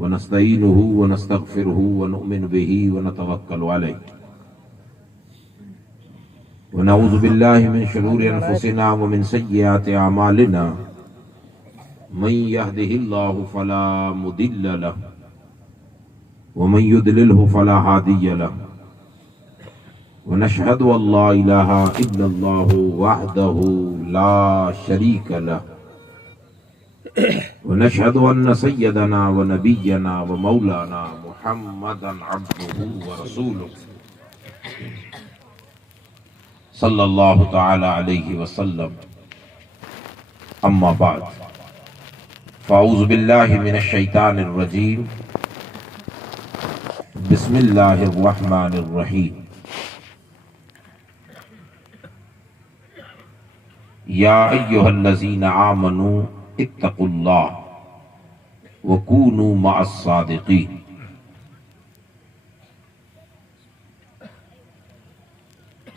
ونستعينه ونستغفره ونؤمن به ونتوكل عليه ونعوذ بالله من شرور أنفسنا ومن سيئات أعمالنا من يهده الله فلا مضل له ومن يضلله فلا هادي له ونشهد أن لا إله إلا الله وحده لا شريك له ونشهد أن سيدنا ونبينا ومولانا محمدا عبده ورسوله صلی اللہ تعالی علیہ وسلم اما بعد فاعوذ باللہ من الشیطان الرجیم بسم اللہ الرحمن الرحیم یا ایہا الذین آمنوا اتقوا اللہ وکونوا مع الصادقین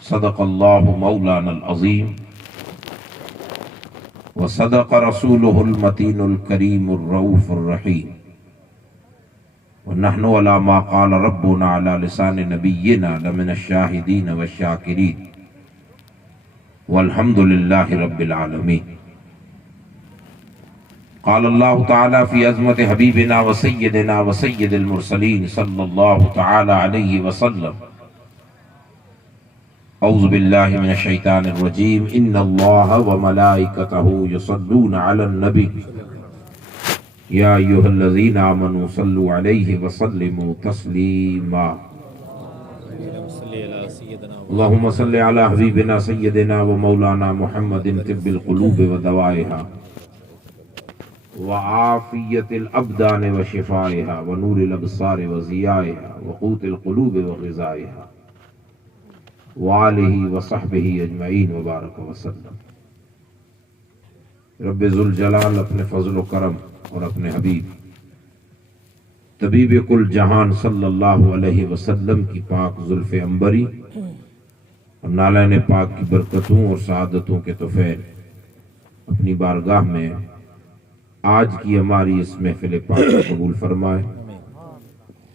صدق اللہ مولانا العظیم وصدق رسولہ المتین الکریم الرؤوف الرحیم ونحن على ما قال ربنا على لسان نبینا لمن الشاہدین والشاکرین والحمد للہ رب العالمین قال اللہ تعالی فی عظمت حبیبنا وسیدنا وسید المرسلین صلی اللہ تعالی علیہ وسلم اعوذ باللہ من الشیطان الرجیم ان اللہ وملائکتہ یصلون علی النبی یا ایہا الذین آمنوا صلوا علیہ وسلموا تسلیما اللہم صلی علی حبیبنا سیدنا ومولانا محمد طب القلوب ودوائها وعافیت الابدان وشفائها ونور الابصار وضیائها وقوت القلوب وغذائها وآلہ وصحبہ اجمعین وبارک وسلم۔ رب ذوالجلال اپنے فضل و کرم اور اپنے حبیب طبیب کل جہان صلی اللہ علیہ وسلم کی پاک زلف عنبری اور نالین پاک کی برکتوں اور سعادتوں کے طفیل اپنی بارگاہ میں آج کی ہماری اس محفل پاک کو قبول فرمائے۔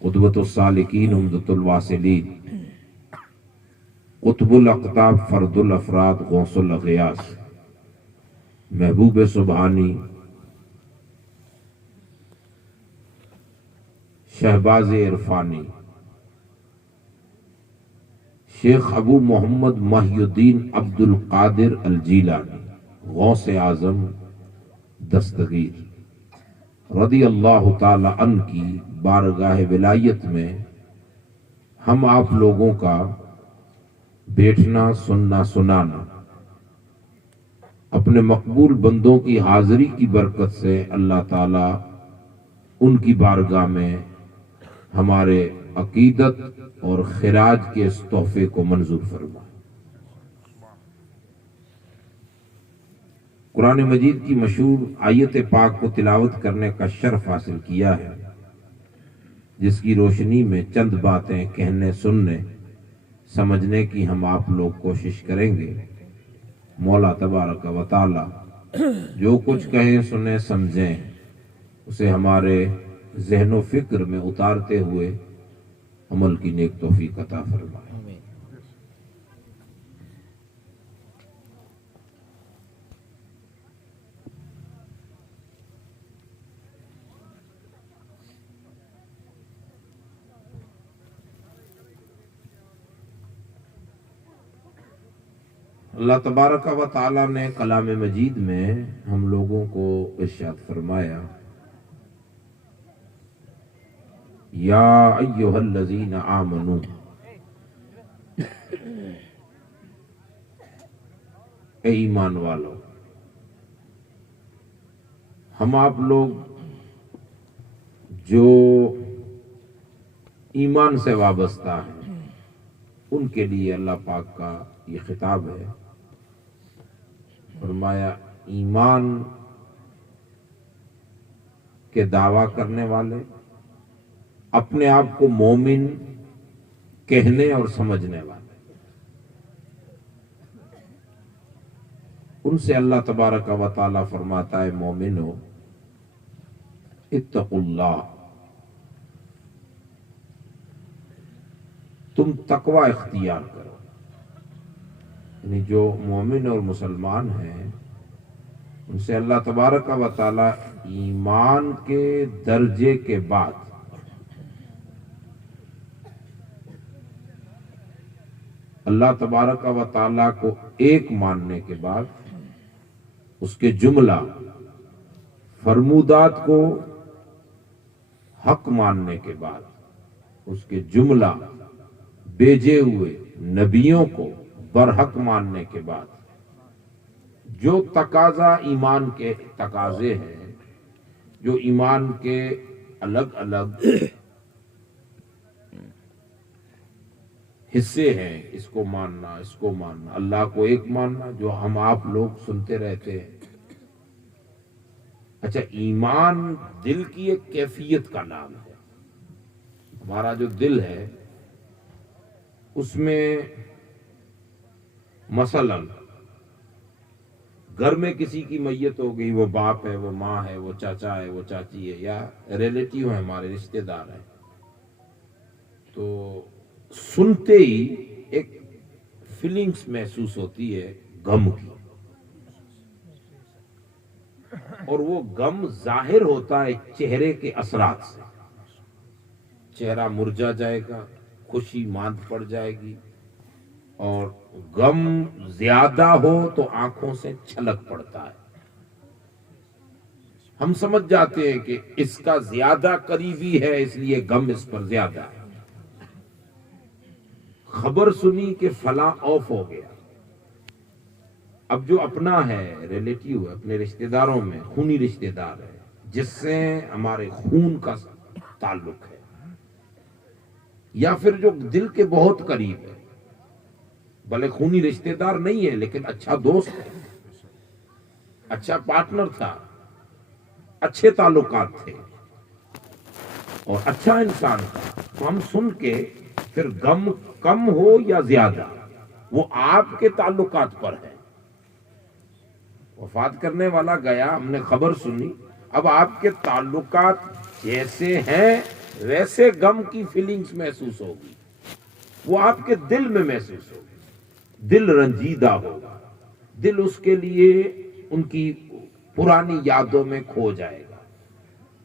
قدوۃ السالکین عمدۃ الواصلین قطب الاقطاب فرد الافراد غوث الاغیاث محبوب سبحانی شہباز عرفانی شیخ ابو محمد محی الدین عبد القادر الجیلانی غوث اعظم دستگیر رضی اللہ تعالی عنہ کی بارگاہ ولایت میں ہم آپ لوگوں کا بیٹھنا سننا سنانا اپنے مقبول بندوں کی حاضری کی برکت سے اللہ تعالیٰ ان کی بارگاہ میں ہمارے عقیدت اور خراج کے اس تحفے کو منظور فرمائے۔ قرآن مجید کی مشہور آیت پاک کو تلاوت کرنے کا شرف حاصل کیا ہے، جس کی روشنی میں چند باتیں کہنے سننے سمجھنے کی ہم آپ لوگ کوشش کریں گے۔ مولا تبارک و تعالی جو کچھ کہیں سنیں سمجھیں اسے ہمارے ذہن و فکر میں اتارتے ہوئے عمل کی نیک توفیق عطا فرمائے۔ اللہ تبارک و تعالی نے کلام مجید میں ہم لوگوں کو ارشاد فرمایا یا ایہا الذین آمنوا، اے ایمان والو، ہم آپ لوگ جو ایمان سے وابستہ ہیں ان کے لیے اللہ پاک کا یہ خطاب ہے۔ فرمایا ایمان کے دعویٰ کرنے والے، اپنے آپ کو مومن کہنے اور سمجھنے والے، ان سے اللہ تبارک و تعالی فرماتا ہے مومنو اتقوا اللہ تم تقوی اختیار کرو. یعنی جو مومن اور مسلمان ہیں ان سے اللہ تبارک و تعالی ایمان کے درجے کے بعد اللہ تبارک و تعالی کو ایک ماننے کے بعد اس کے جملہ فرمودات کو حق ماننے کے بعد اس کے جملہ بھیجے ہوئے نبیوں کو برحق ماننے کے بعد جو تقاضا ایمان کے تقاضے ہیں، جو ایمان کے الگ الگ حصے ہیں، اس کو ماننا، اس کو ماننا، اللہ کو ایک ماننا جو ہم آپ لوگ سنتے رہتے ہیں. اچھا، ایمان دل کی ایک کیفیت کا نام ہے. ہمارا جو دل ہے اس میں مثلا گھر میں کسی کی میت ہو گئی، وہ باپ ہے، وہ ماں ہے، وہ چاچا ہے، وہ چاچی ہے، یا ریلیٹیو ہیں ہمارے، رشتہ دار ہیں، تو سنتے ہی ایک فیلنگز محسوس ہوتی ہے غم کی، اور وہ غم ظاہر ہوتا ہے چہرے کے اثرات سے. چہرہ مرجھا جائے گا، خوشی ماند پڑ جائے گی، اور غم زیادہ ہو تو آنکھوں سے چھلک پڑتا ہے. ہم سمجھ جاتے ہیں کہ اس کا زیادہ قریبی ہے اس لیے غم اس پر زیادہ ہے. خبر سنی کہ فلاں آف ہو گیا، اب جو اپنا ہے، ریلیٹیو ہے، اپنے رشتہ داروں میں خونی رشتہ دار ہے جس سے ہمارے خون کا تعلق ہے، یا پھر جو دل کے بہت قریب ہے، بھلے خونی رشتہ دار نہیں ہے لیکن اچھا دوست ہے، اچھا پارٹنر تھا، اچھے تعلقات تھے اور اچھا انسان تھا، تو ہم سن کے پھر غم کم ہو یا زیادہ وہ آپ کے تعلقات پر ہے. وفات کرنے والا گیا، ہم نے خبر سنی، اب آپ کے تعلقات جیسے ہیں ویسے غم کی فیلنگز محسوس ہوگی، وہ آپ کے دل میں محسوس ہوگی. دل رنجیدہ ہوگا، دل اس کے لیے ان کی پرانی یادوں میں کھو جائے گا،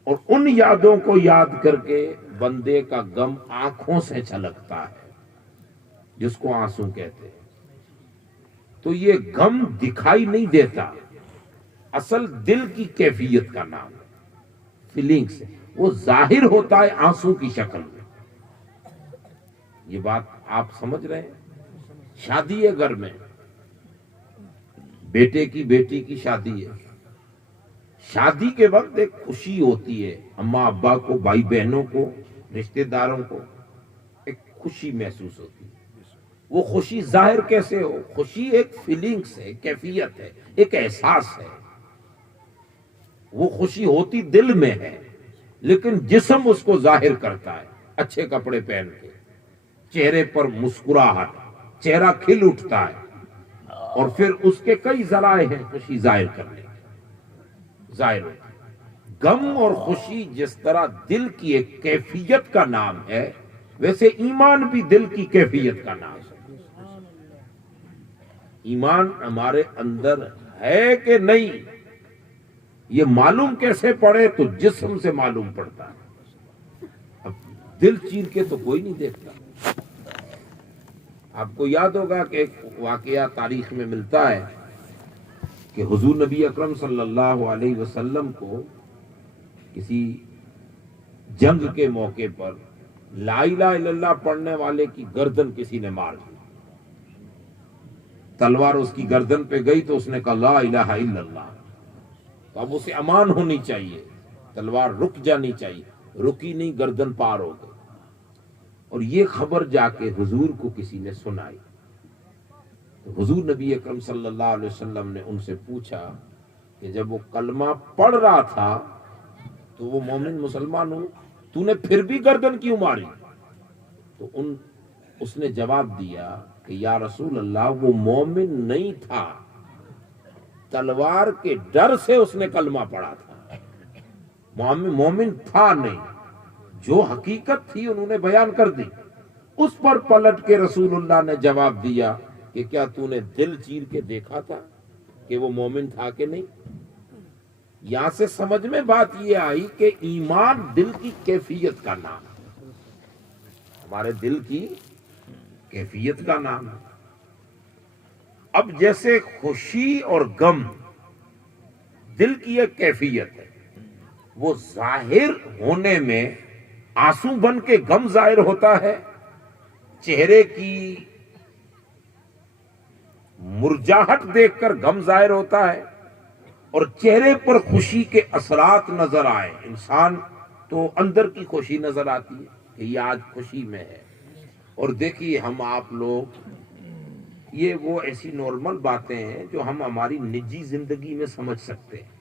اور ان یادوں کو یاد کر کے بندے کا غم آنکھوں سے چھلکتا ہے، جس کو آنسو کہتے ہیں. تو یہ غم دکھائی نہیں دیتا، اصل دل کی کیفیت کا نام ہے، فیلنگز. وہ ظاہر ہوتا ہے آنسو کی شکل میں. یہ بات آپ سمجھ رہے ہیں؟ شادی ہے گھر میں، بیٹے کی بیٹی کی شادی ہے، شادی کے وقت ایک خوشی ہوتی ہے، اماں ابا کو، بھائی بہنوں کو، رشتہ داروں کو ایک خوشی محسوس ہوتی ہے. وہ خوشی ظاہر کیسے ہو؟ خوشی ایک فیلنگز ہے، کیفیت ہے، ایک احساس ہے. وہ خوشی ہوتی دل میں ہے لیکن جسم اس کو ظاہر کرتا ہے، اچھے کپڑے پہن کے، چہرے پر مسکراہٹ، چہرہ کھل اٹھتا ہے، اور پھر اس کے کئی ذرائع ہیں خوشی ظاہر کرنے کے، ظاہر ہوتا ہے. غم اور خوشی جس طرح دل کی ایک کیفیت کا نام ہے، ویسے ایمان بھی دل کی کیفیت کا نام ہے. ایمان ہمارے اندر ہے کہ نہیں، یہ معلوم کیسے پڑے؟ تو جسم سے معلوم پڑتا ہے. اب دل چیر کے تو کوئی نہیں دیکھتا. آپ کو یاد ہوگا کہ ایک واقعہ تاریخ میں ملتا ہے کہ حضور نبی اکرم صلی اللہ علیہ وسلم کو کسی جنگ کے موقع پر لا الہ الا اللہ پڑھنے والے کی گردن کسی نے مار دی. تلوار اس کی گردن پہ گئی تو اس نے کہا لا الہ الا اللہ. تو اب اسے امان ہونی چاہیے، تلوار رک جانی چاہیے، رکی نہیں، گردن پار ہو گئی. اور یہ خبر جا کے حضور کو کسی نے سنائی. تو حضور نبی اکرم صلی اللہ علیہ وسلم نے ان سے پوچھا کہ جب وہ کلمہ پڑھ رہا تھا تو وہ مومن مسلمان ہو، تو نے پھر بھی گردن کیوں ماری؟ تو اس نے جواب دیا کہ یا رسول اللہ، وہ مومن نہیں تھا، تلوار کے ڈر سے اس نے کلمہ پڑھا تھا، مومن تھا نہیں. جو حقیقت تھی انہوں نے بیان کر دی. اس پر پلٹ کے رسول اللہ نے جواب دیا کہ کیا تو نے دل چیر کے دیکھا تھا کہ وہ مومن تھا کہ نہیں؟ یہاں سے سمجھ میں بات یہ آئی کہ ایمان دل کی کیفیت کا نام ہے، ہمارے دل کی کیفیت کا نام ہے۔ اب جیسے خوشی اور غم دل کی ایک کیفیت ہے، وہ ظاہر ہونے میں آنسو بن کے غم ظاہر ہوتا ہے، چہرے کی مرجھاہٹ دیکھ کر غم ظاہر ہوتا ہے، اور چہرے پر خوشی کے اثرات نظر آئے، انسان تو اندر کی خوشی نظر آتی ہے کہ یہ آج خوشی میں ہے۔ اور دیکھیے ہم آپ لوگ، یہ وہ ایسی نارمل باتیں ہیں جو ہم ہماری نجی زندگی میں سمجھ سکتے ہیں۔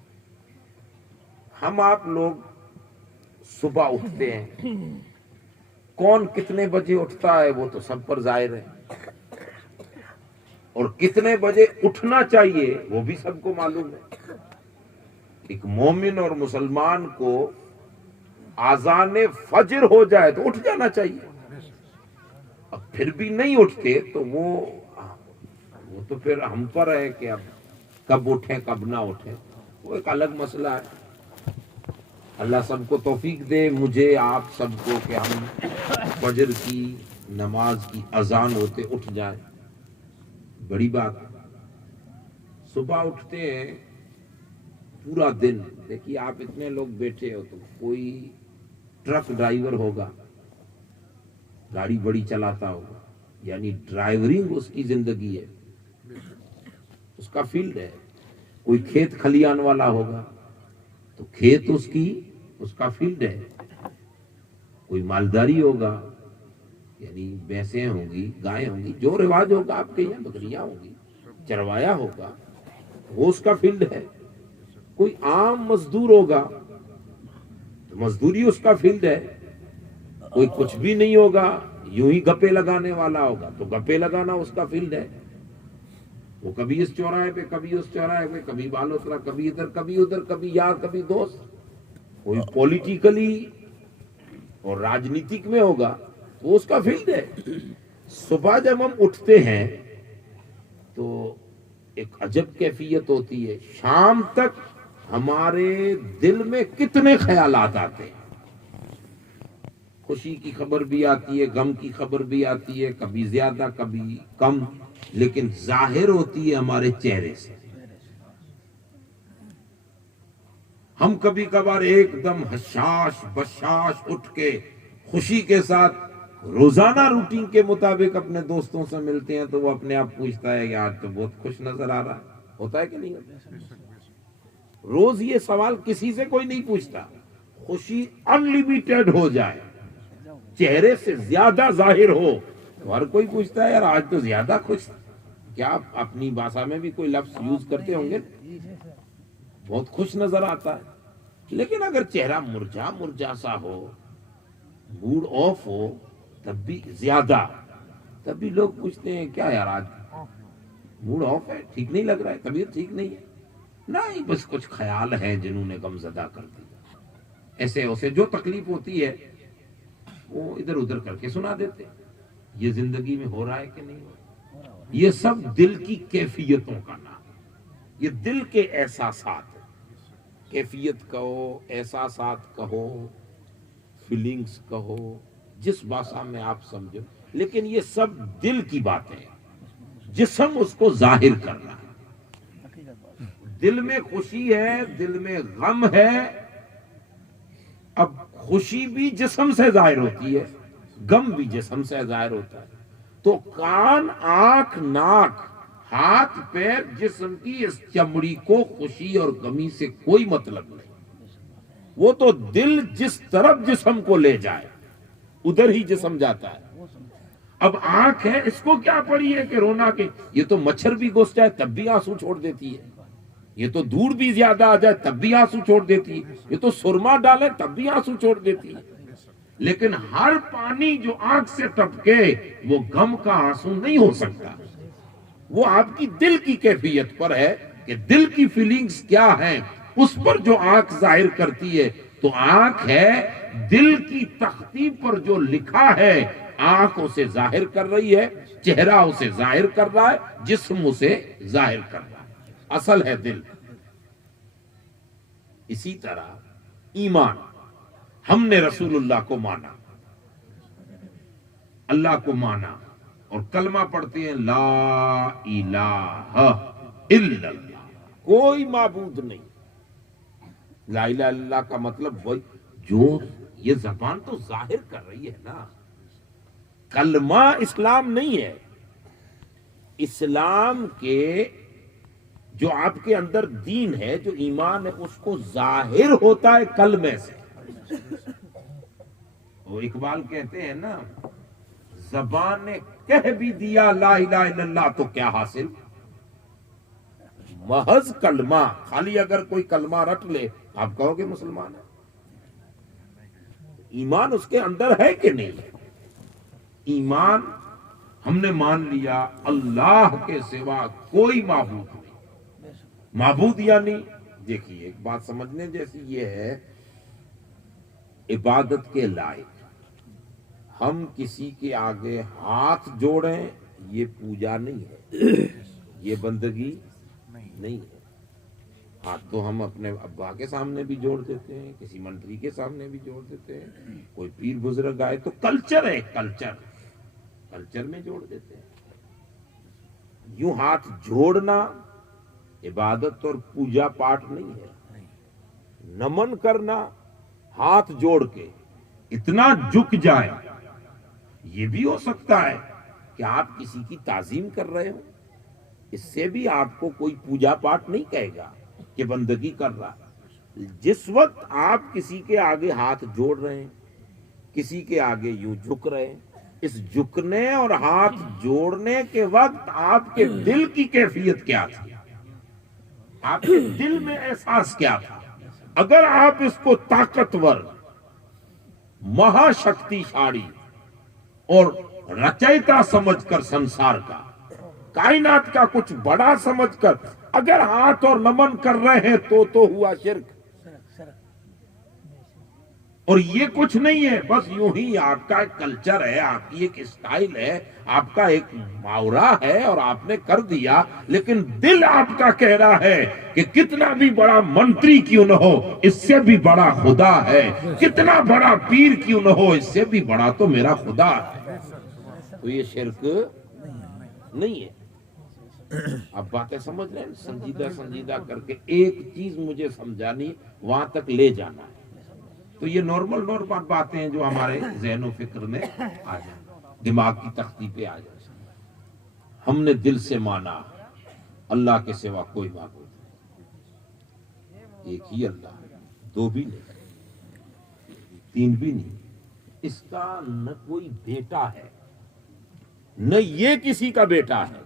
ہم آپ لوگ صبح اٹھتے ہیں، کون کتنے بجے اٹھتا ہے وہ تو سب پر ظاہر ہے، اور کتنے بجے اٹھنا چاہیے وہ بھی سب کو معلوم ہے۔ ایک مومن اور مسلمان کو اذان فجر ہو جائے تو اٹھ جانا چاہیے، اب پھر بھی نہیں اٹھتے تو وہ تو پھر ہم پر ہے کہ اب کب اٹھیں کب نہ اٹھیں، وہ ایک الگ مسئلہ ہے۔ اللہ سب کو توفیق دے، مجھے آپ سب کو، کہ ہم فجر کی نماز کی اذان ہوتے اٹھ جائیں، بڑی بات ہے۔ صبح اٹھتے ہیں پورا دن، دیکھیے آپ اتنے لوگ بیٹھے ہو تو کوئی ٹرک ڈرائیور ہوگا، گاڑی بڑی چلاتا ہوگا، یعنی ڈرائیورنگ اس کی زندگی ہے، اس کا فیلڈ ہے۔ کوئی کھیت کھلیان والا ہوگا تو کھیت اس کا فیلڈ ہے۔ کوئی مالداری ہوگا، یعنی بھینسیں ہوں گی، گائیں ہوں گی، جو رواج ہوگا آپ کے یہاں، بکریاں ہوں گی، چروایا ہوگا، وہ اس کا فیلڈ ہے۔ کوئی عام مزدور ہوگا تو مزدوری اس کا فیلڈ ہے۔ کوئی کچھ بھی نہیں ہوگا، یوں ہی گپے لگانے والا ہوگا تو گپے لگانا اس کا فیلڈ ہے۔ وہ کبھی اس چوراہے پہ، کبھی اس چوراہے پہ، کبھی بالوترا، کبھی ادھر کبھی ادھر، کبھی یار کبھی دوست۔ کوئی پولیٹیکلی اور راجنیتک میں ہوگا وہ اس کا فیلڈ ہے۔ صبح جب ہم اٹھتے ہیں تو ایک عجب کیفیت ہوتی ہے، شام تک ہمارے دل میں کتنے خیالات آتے ہیں، خوشی کی خبر بھی آتی ہے، غم کی خبر بھی آتی ہے، کبھی زیادہ کبھی کم، لیکن ظاہر ہوتی ہے ہمارے چہرے سے۔ ہم کبھی کبھار ایک دم حشاش بشاش اٹھ کے خوشی کے ساتھ روزانہ روٹین کے مطابق اپنے دوستوں سے ملتے ہیں تو وہ اپنے آپ پوچھتا ہے کہ آج تو بہت خوش نظر آ رہا ہے، ہوتا ہے کہ نہیں ہوتا؟ روز یہ سوال کسی سے کوئی نہیں پوچھتا۔ خوشی انلیمیٹڈ ہو جائے، چہرے سے زیادہ ظاہر ہو تو ہر کوئی پوچھتا ہے یار آج تو زیادہ خوش۔ کیا آپ اپنی بھاشا میں بھی کوئی لفظ یوز کرتے ہوں گے؟ بہت خوش نظر آتا ہے، لیکن اگر چہرہ مرجھا مرجھا سا ہو، موڈ آف ہو، تب بھی زیادہ، تب بھی لوگ پوچھتے ہیں کیا یار آج موڈ آف ہے، ٹھیک نہیں لگ رہا ہے، طبیعت ٹھیک نہیں ہے؟ نہیں، بس کچھ خیال ہیں جنہوں نے غم زدہ کر دیا، ایسے اسے جو تکلیف ہوتی ہے وہ ادھر ادھر کر کے سنا دیتے۔ یہ زندگی میں ہو رہا ہے کہ نہیں ہو رہا؟ یہ سب دل کی کیفیتوں کا نام ہے، یہ دل کے احساسات، کیفیت کہو، احساسات کہو، فیلنگز کہو، جس بھاشا میں آپ سمجھو، لیکن یہ سب دل کی باتیں ہیں، جسم اس کو ظاہر کر رہا ہے۔ دل میں خوشی ہے، دل میں غم ہے، اب خوشی بھی جسم سے ظاہر ہوتی ہے، غم بھی جسم سے ظاہر ہوتا ہے، تو کان، آنکھ، ناک، ہاتھ، پیر، جسم کی اس چمڑی کو خوشی اور غمی سے کوئی مطلب نہیں، وہ تو دل جس طرف جسم کو لے جائے ادھر ہی جسم جاتا ہے۔ اب آنکھ ہے، اس کو کیا پڑی ہے کہ رونا کے، یہ تو مچھر بھی گھس جائے تب بھی آنسو چھوڑ دیتی ہے، یہ تو دودھ بھی زیادہ آ جائے تب بھی آنسو چھوڑ دیتی ہے، یہ تو سرما ڈالے تب بھی آنسو چھوڑ دیتی ہے، لیکن ہر پانی جو آنکھ سے ٹپکے وہ غم کا آنسو نہیں ہو سکتا۔ وہ آپ کی دل کی کیفیت پر ہے کہ دل کی فیلنگز کیا ہیں، اس پر جو آنکھ ظاہر کرتی ہے۔ تو آنکھ ہے دل کی تختی پر جو لکھا ہے، آنکھ اسے ظاہر کر رہی ہے، چہرہ اسے ظاہر کر رہا ہے، جسم اسے ظاہر کر رہا ہے، اصل ہے دل۔ اسی طرح ایمان، ہم نے رسول اللہ کو مانا، اللہ کو مانا، اور کلمہ پڑھتے ہیں لا الہ الا اللہ، کوئی معبود نہیں۔ لا الہ الا اللہ کا مطلب وہی جو یہ زبان تو ظاہر کر رہی ہے نا، کلمہ اسلام نہیں ہے۔ اسلام کے جو آپ کے اندر دین ہے، جو ایمان ہے، اس کو ظاہر ہوتا ہے کلمے سے۔ وہ اقبال کہتے ہیں نا، زبان نے کہہ بھی دیا لا الہ الا اللہ تو کیا حاصل؟ محض کلمہ، خالی اگر کوئی کلمہ رٹ لے آپ کہو گے مسلمان ہے۔ ایمان اس کے اندر ہے کہ نہیں؟ ایمان ہم نے مان لیا اللہ کے سوا کوئی معبود نہیں۔ معبود یعنی دیکھیے ایک بات سمجھنے جیسی یہ ہے، عبادت کے لائق ہم کسی کے آگے ہاتھ جوڑیں یہ پوجا نہیں ہے، یہ بندگی نہیں ہے۔ ہاتھ تو ہم اپنے ابا کے سامنے بھی جوڑ دیتے ہیں، کسی منتری کے سامنے بھی جوڑ دیتے ہیں، کوئی پیر بزرگ آئے تو کلچر ہے، کلچر میں جوڑ دیتے ہیں۔ یوں ہاتھ جوڑنا عبادت اور پوجا پاٹ نہیں ہے۔ نمن کرنا ہاتھ جوڑ کے اتنا جھک جائے، یہ بھی ہو سکتا ہے کہ آپ کسی کی تعظیم کر رہے ہو، اس سے بھی آپ کو کوئی پوجا پاٹ نہیں کہے گا کہ بندگی کر رہا ہے۔ جس وقت آپ کسی کے آگے ہاتھ جوڑ رہے ہیں، کسی کے آگے یوں جھک رہے ہیں، اس جھکنے اور ہاتھ جوڑنے کے وقت آپ کے دل کی کیفیت کیا تھی؟ آپ کے دل میں احساس کیا تھا؟ اگر آپ اس کو طاقتور، مہا شکتیشالی اور رچیتا سمجھ کر، سنسار کا، کائنات کا کچھ بڑا سمجھ کر اگر ہاتھ اور نمن کر رہے ہیں تو ہوا شرک۔ اور یہ کچھ نہیں ہے، بس یوں ہی آپ کا ایک کلچر ہے، آپ کی ایک اسٹائل ہے، آپ کا ایک محاورہ ہے اور آپ نے کر دیا، لیکن دل آپ کا کہہ رہا ہے کہ کتنا بھی بڑا منتری کیوں نہ ہو اس سے بھی بڑا خدا ہے، کتنا بڑا پیر کیوں نہ ہو اس سے بھی بڑا تو میرا خدا ہے۔ تو یہ شرک نہیں ہے۔ اب باتیں سمجھ رہے ہیں، سنجیدہ کر کے ایک چیز مجھے سمجھانی، وہاں تک لے جانا ہے۔ تو یہ نارمل باتیں ہیں جو ہمارے ذہن و فکر میں آ جائیں، دماغ کی تختی پہ آ جائیں۔ ہم نے دل سے مانا اللہ کے سوا کوئی معبود نہیں، ایک ہی اللہ ہے، دو بھی نہیں، تین بھی نہیں، اس کا نہ کوئی بیٹا ہے نہ یہ کسی کا بیٹا ہے،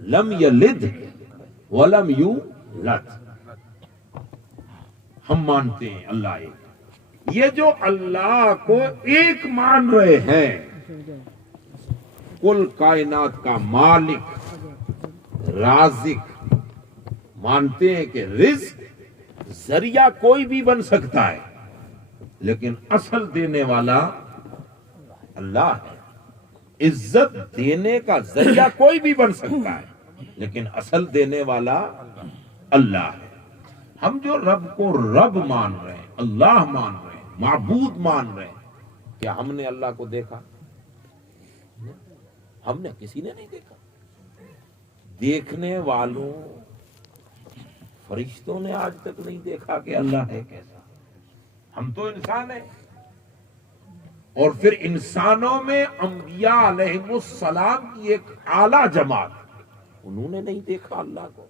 لم یلد ولم یولد۔ ہم مانتے ہیں اللہ ایک۔ یہ جو اللہ کو ایک مان رہے ہیں، کل کائنات کا مالک، رازق، مانتے ہیں کہ رزق ذریعہ کوئی بھی بن سکتا ہے لیکن اصل دینے والا اللہ ہے۔ عزت دینے کا ذریعہ کوئی بھی بن سکتا ہے لیکن اصل دینے والا اللہ ہے۔ ہم جو رب کو رب مان رہے ہیں، اللہ مان رہے ہیں، معبود مان رہے ہیں، کیا ہم نے اللہ کو دیکھا؟ ہم نے، کسی نے نہیں دیکھا۔ دیکھنے والوں فرشتوں نے آج تک نہیں دیکھا کہ اللہ ہے کیسا۔ ہم تو انسان ہیں، اور پھر انسانوں میں انبیاء علیہم السلام کی ایک اعلیٰ جماعت، انہوں نے نہیں دیکھا اللہ کو۔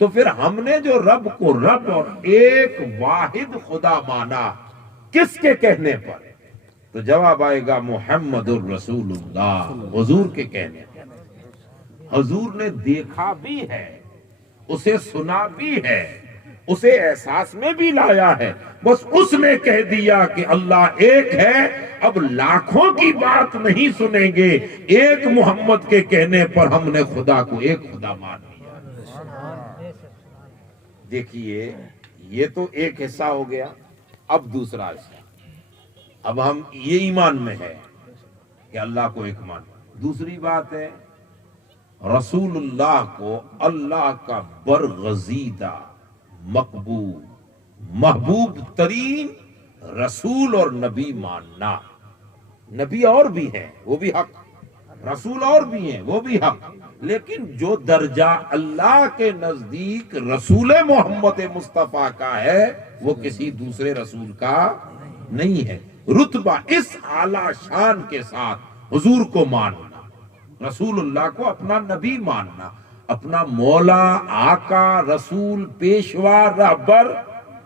تو پھر ہم نے جو رب کو رب اور ایک واحد خدا مانا، کس کے کہنے پر؟ تو جواب آئے گا محمد الرسول اللہ، حضور کے کہنے پر۔ حضور نے دیکھا بھی ہے، اسے سنا بھی ہے، اسے احساس میں بھی لایا ہے، بس اس نے کہہ دیا کہ اللہ ایک ہے۔ اب لاکھوں کی بات نہیں سنیں گے، ایک محمد کے کہنے پر ہم نے خدا کو ایک خدا مان لیا۔ دیکھیے یہ تو ایک حصہ ہو گیا، اب دوسرا حصہ۔ اب ہم یہ ایمان میں ہے کہ اللہ کو ایک مان. دوسری بات ہے رسول اللہ کو اللہ کا برگزیدہ مقبول محبوب ترین رسول اور نبی ماننا. نبی اور بھی ہیں وہ بھی حق، رسول اور بھی ہیں وہ بھی حق، لیکن جو درجہ اللہ کے نزدیک رسول محمد مصطفیٰ کا ہے وہ کسی دوسرے رسول کا نہیں ہے. رتبہ اس اعلی شان کے ساتھ حضور کو ماننا، رسول اللہ کو اپنا نبی ماننا، اپنا مولا آقا رسول پیشوا رہبر.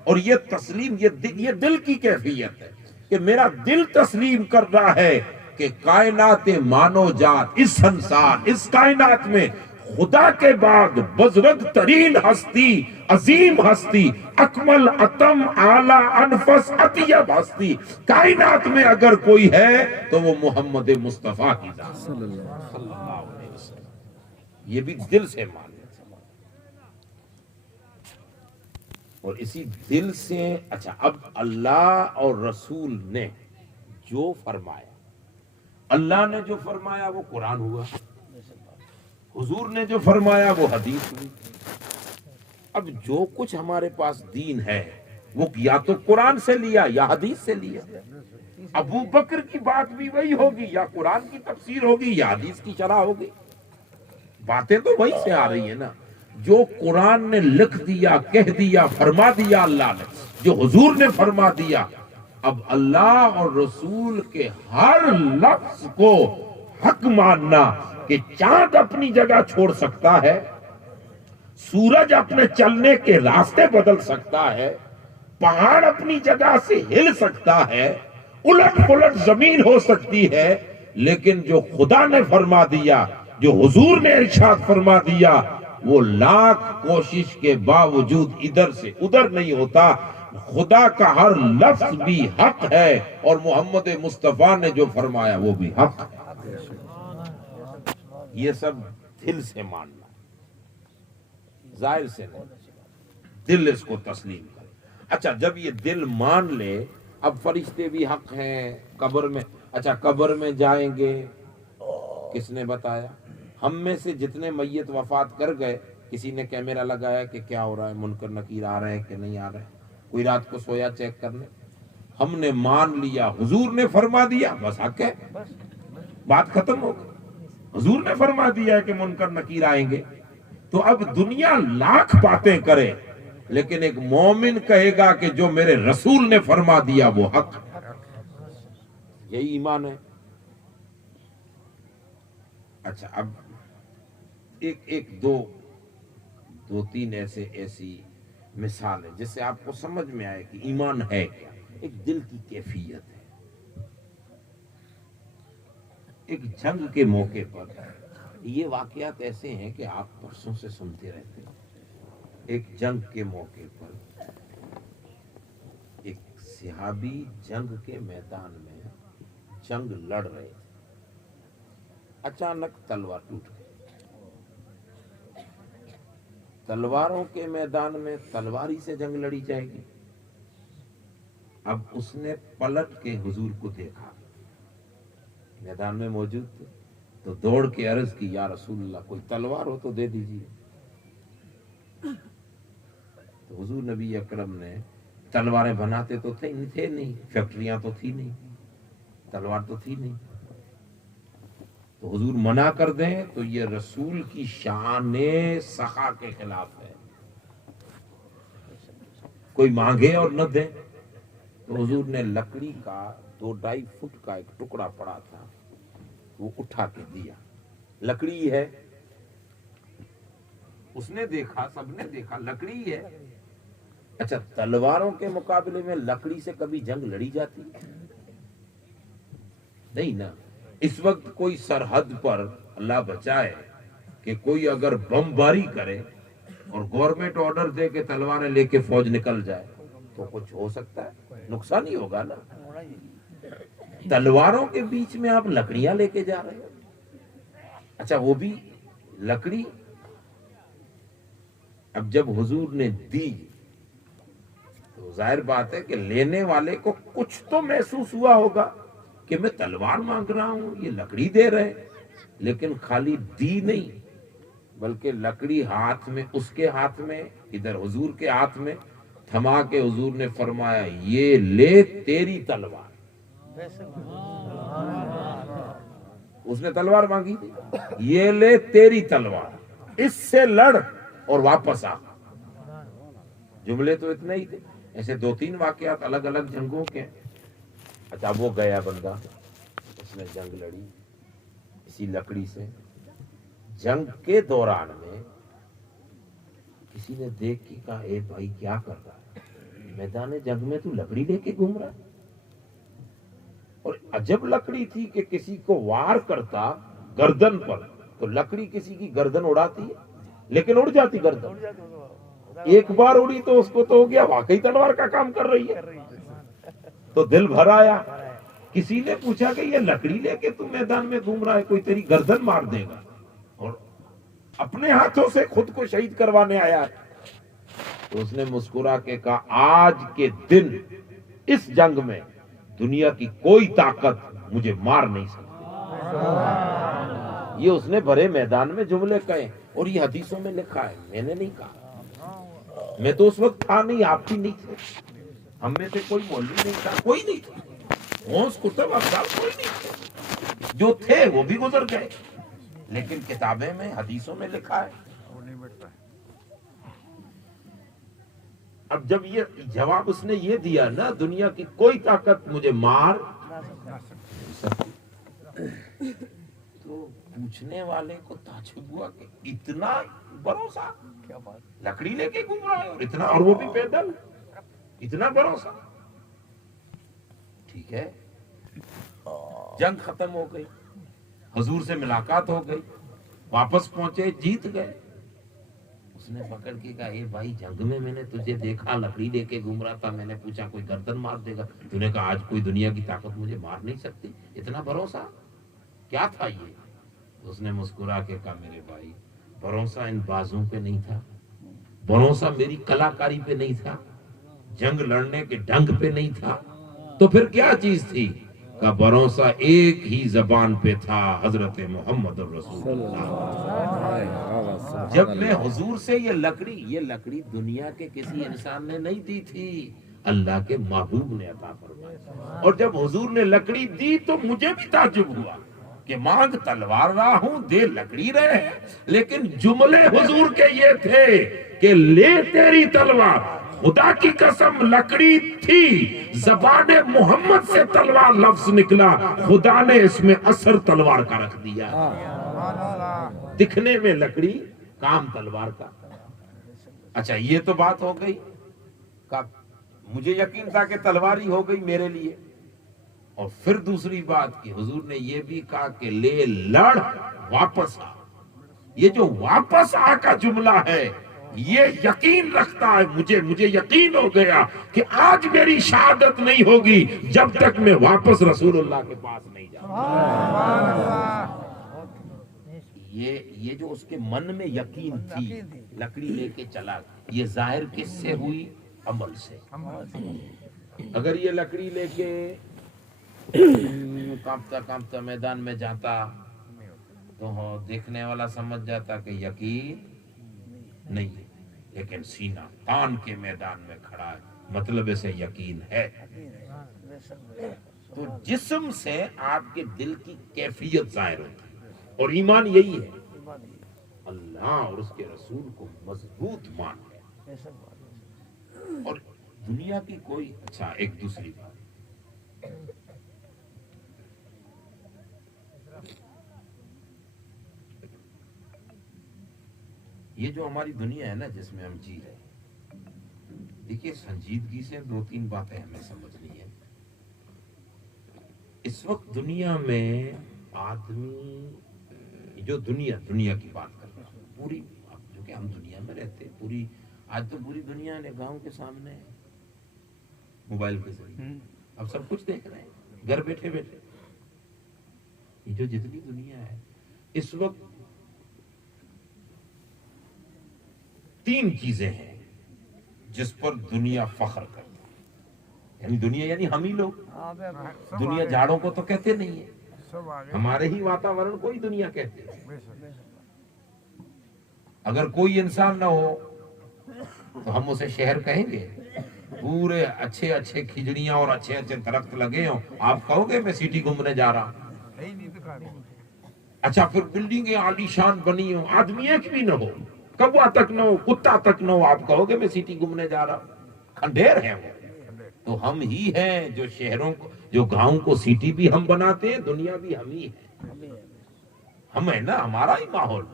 اور یہ تسلیم یہ دل کی کیفیت ہے کہ میرا دل تسلیم کر رہا ہے کہ کائنات مانو جات اس سنسار اس کائنات میں خدا کے بعد بزرگ ترین ہستی، عظیم ہستی، اکمل اتم اعلی انفس اطیب ہستی کائنات میں اگر کوئی ہے تو وہ محمد مصطفیٰ کی ذات صلی اللہ علیہ وسلم. یہ بھی دل سے مان. اور اسی دل سے اچھا اب اللہ اور رسول نے جو فرمایا، اللہ نے جو فرمایا وہ قرآن ہوا، حضور نے جو فرمایا وہ حدیث ہوئی. اب جو کچھ ہمارے پاس دین ہے وہ یا تو قرآن سے لیا یا حدیث سے لیا. ابو بکر کی بات بھی وہی ہوگی، یا قرآن کی تفسیر ہوگی یا حدیث کی شرح ہوگی. باتیں تو وہی سے آ رہی ہیں نا. جو قرآن نے لکھ دیا، کہہ دیا، فرما دیا اللہ نے، جو حضور نے فرما دیا، اب اللہ اور رسول کے ہر لفظ کو حق ماننا کہ چاند اپنی جگہ چھوڑ سکتا ہے، سورج اپنے چلنے کے راستے بدل سکتا ہے، پہاڑ اپنی جگہ سے ہل سکتا ہے، الٹ پلٹ زمین ہو سکتی ہے، لیکن جو خدا نے فرما دیا، جو حضور نے ارشاد فرما دیا، وہ لاکھ کوشش کے باوجود ادھر سے ادھر نہیں ہوتا. خدا کا ہر لفظ بھی حق ہے اور محمد مصطفیٰ نے جو فرمایا وہ بھی حق ہے. یہ سب دل سے ماننا، ظاہر سے نہیں، دل اس کو تسلیم کرے. اچھا جب یہ دل مان لے، اب فرشتے بھی حق ہیں قبر میں. اچھا قبر میں جائیں گے، کس نے بتایا؟ ہم میں سے جتنے میت وفات کر گئے کسی نے کیمرہ لگایا کہ کیا ہو رہا ہے، منکر نکیر آ رہے ہیں کہ نہیں آ رہے ہیں؟ کوئی رات کو سویا چیک کرنے؟ ہم نے مان لیا، حضور نے فرما دیا، بس حق ہے، بات ختم ہو گئی. حضور نے فرما دیا ہے کہ منکر نکیر آئیں گے. تو اب دنیا لاکھ باتیں کرے لیکن ایک مومن کہے گا کہ جو میرے رسول نے فرما دیا وہ حق. یہی ایمان ہے. اچھا اب ایک دو تین ایسی مثال ہے جس سے آپ کو سمجھ میں آئے کہ ایمان ہے کیا. ایک دل کی کیفیت ہے. ایک جنگ کے موقع پر یہ واقعات ایسے ہیں کہ آپ برسوں سے سنتے رہتے ہیں. ایک جنگ کے موقع پر ایک صحابی جنگ کے میدان میں جنگ لڑ رہے تھے. اچانک تلوار ٹوٹ گئی. تلواروں کے میدان میں تلواری سے جنگ لڑی جائے گی. اب اس نے پلٹ کے حضور کو دیکھا، میدان میں موجود تھے، تو دوڑ کے عرض کی یا رسول اللہ کوئی تلوار ہو تو دے دیجیے. تو حضور نبی اکرم نے، تلواریں بناتے تو تھے نہیں، فیکٹریاں تو تھی نہیں، تلوار تو تھی نہیں، تو حضور منع کر دیں تو یہ رسول کی شان سخا کے خلاف ہے. کوئی مانگے اور نہ دے. تو حضور نے لکڑی کا 2-2.5 فٹ کا ایک ٹکڑا پڑا تھا وہ اٹھا کے دیا. لکڑی ہے، اس نے دیکھا، سب نے دیکھا لکڑی ہے. اچھا تلواروں کے مقابلے میں لکڑی سے کبھی جنگ لڑی جاتی نہیں نا. اس وقت کوئی سرحد پر اللہ بچائے کہ کوئی اگر بم باری کرے اور گورنمنٹ آرڈر دے کہ تلواریں لے کے فوج نکل جائے تو کچھ ہو سکتا ہے، نقصان ہی ہوگا نا. تلواروں کے بیچ میں آپ لکڑیاں لے کے جا رہے ہیں. اچھا وہ بھی لکڑی. اب جب حضور نے دی تو ظاہر بات ہے کہ لینے والے کو کچھ تو محسوس ہوا ہوگا کہ میں تلوار مانگ رہا ہوں، یہ لکڑی دے رہے، لیکن خالی دی نہیں بلکہ لکڑی ہاتھ میں، اس کے ہاتھ میں، ادھر حضور کے ہاتھ میں تھما کے حضور نے فرمایا یہ لے تیری تلوار. اس نے تلوار مانگی تھی، یہ لے تیری تلوار، اس سے لڑ اور واپس آ. جملے تو اتنے ہی تھے. ایسے 2-3 واقعات الگ الگ جنگوں کے. اچھا وہ گیا بندہ، اس نے جنگ لڑی اسی لکڑی سے. جنگ کے دوران میں کسی نے دیکھ کے کہا اے بھائی کیا کر رہا ہے، میدان جنگ میں تو لکڑی لے کے گھوم رہا ہے. اور عجب لکڑی تھی کہ کسی کو وار کرتا گردن پر تو لکڑی کسی کی گردن اڑاتی ہے لیکن اڑ جاتی گردن. ایک بار اڑی تو اس کو تو ہو گیا واقعی تلوار کا کام کر رہی ہے. تو دل بھر آیا. کسی نے پوچھا کہ یہ لکڑی لے کے تو میدان میں گھوم رہا ہے، کوئی تیری گردن مار دے گا، اور اپنے ہاتھوں سے خود کو شہید کروانے آیا ہے. تو اس نے مسکرا کے کہا آج کے دن اس جنگ میں دنیا کی کوئی طاقت مجھے مار نہیں سکتی. یہ اس نے بھرے میدان میں جملے کہے اور یہ حدیثوں میں لکھا ہے، میں نے نہیں کہا. میں تو اس وقت تھا نہیں، آپ بھی نہیں تھے، ہم میں سے کوئی مولوی نہیں تھا، کوئی نہیں تھا، غوث کتب افضال کوئی نہیں تھے، جو تھے وہ بھی گزر گئے، لیکن کتابیں میں حدیثوں میں لکھا ہے. اب جب یہ جواب اس نے یہ دیا نا دنیا کی کوئی طاقت مجھے مار تو پوچھنے والے کو تعجب ہوا کہ اتنا بھروسہ، لکڑی لے کے گھوم رہا ہے اور اتنا، اور وہ بھی پیدل، اتنا بھروسہ. ٹھیک ہے، جنگ ختم ہو گئی، حضور سے ملاقات ہو گئی، واپس پہنچے، جیت گئے. اس نے پکڑ کے کہا اے بھائی جنگ میں نے تجھے دیکھا لکڑی لے کے گھوم رہا تھا، میں نے پوچھا کوئی گردن مار دے گا، تو نے کہا آج کوئی دنیا کی طاقت مجھے مار نہیں سکتی. اتنا بھروسہ کیا تھا یہ؟ اس نے مسکرا کے کہا میرے بھائی بھروسہ ان بازوں پہ نہیں تھا، بھروسہ میری کلاکاری پہ نہیں تھا، جنگ لڑنے کے ڈھنگ پہ نہیں تھا، تو پھر کیا چیز تھی؟ کا بھروسہ ایک ہی زبان پہ تھا، حضرت محمد الرسول اللہ. جب میں حضور سے یہ لکڑی دنیا کے کسی انسان نے نہیں دی تھی، اللہ کے محبوب نے عطا فرمائی. اور جب حضور نے لکڑی دی تو مجھے بھی تعجب ہوا کہ مانگ تلوار رہا ہوں، دے لکڑی رہے ہیں، لیکن جملے حضور کے یہ تھے کہ لے تیری تلوار. خدا کی قسم لکڑی تھی، زبان محمد سے تلوار لفظ نکلا، خدا نے اس میں اثر تلوار کا رکھ دیا. دکھنے میں لکڑی، کام تلوار کا. اچھا یہ تو بات ہو گئی، مجھے یقین تھا کہ تلوار ہی ہو گئی میرے لیے. اور پھر دوسری بات کی حضور نے یہ بھی کہا کہ لے لڑ واپس آ. یہ جو واپس آ کا جملہ ہے یہ یقین رکھتا ہے، مجھے یقین ہو گیا کہ آج میری شہادت نہیں ہوگی جب تک میں واپس رسول اللہ کے پاس نہیں جاؤں. یہ جو اس کے من میں یقین تھی، لکڑی لے کے چلا، یہ ظاہر کس سے ہوئی؟ عمل سے. اگر یہ لکڑی لے کے کانپتا کانپتا میدان میں جاتا تو دیکھنے والا سمجھ جاتا کہ یقین نہیں ہے، لیکن سینہ تان کے میدان میں کھڑا ہے، مطلب اسے یقین ہے. تو جسم سے آپ کے دل کی کیفیت ظاہر ہوتی ہے، اور ایمان یہی ہے، اللہ اور اس کے رسول کو مضبوط مان ہے. اور دنیا کی کوئی، اچھا ایک دوسری بات، یہ جو ہماری دنیا ہے نا جس میں ہم جی رہے ہیں، دیکھیے سنجیدگی سے 2-3 باتیں ہمیں سمجھنی ہے. اس وقت دنیا میں آدمی جو دنیا کی بات کر رہا ہوں پوری، جو کہ ہم دنیا میں رہتے ہیں، پوری آج تو پوری دنیا نگاہوں کے سامنے ہے، موبائل کے ذریعے اب سب کچھ دیکھ رہے ہیں گھر بیٹھے بیٹھے. یہ جو جتنی دنیا ہے اس وقت 3 چیزیں ہیں جس پر دنیا فخر کرتی ہے. یعنی دنیا یعنی ہم ہی لوگ. دنیا جھاڑوں کو تو کہتے نہیں ہے, ہمارے ہی واتاورن کو ہی دنیا کہتے ہیں. اگر کوئی انسان نہ ہو تو ہم اسے شہر کہیں گے؟ پورے اچھے اچھے کھجڑیاں اور اچھے اچھے درخت لگے ہوں, آپ کہو گے میں سٹی گھومنے جا رہا ہوں؟ اچھا پھر بلڈنگیں عالی شان بنی ہوں, آدمی ایک بھی نہ ہو, کوا تک نہ ہو, کتا تک نہ ہو, آپ کہو گے میں سٹی گھومنے جا رہا ہوں؟ کھنڈیر ہیں وہ. تو ہم ہی ہیں جو شہروں کو, جو گاؤں کو سٹی بھی ہم بناتے ہیں, دنیا بھی ہم ہی ہے. ہم ہے نا, ہمارا ہی ماحول.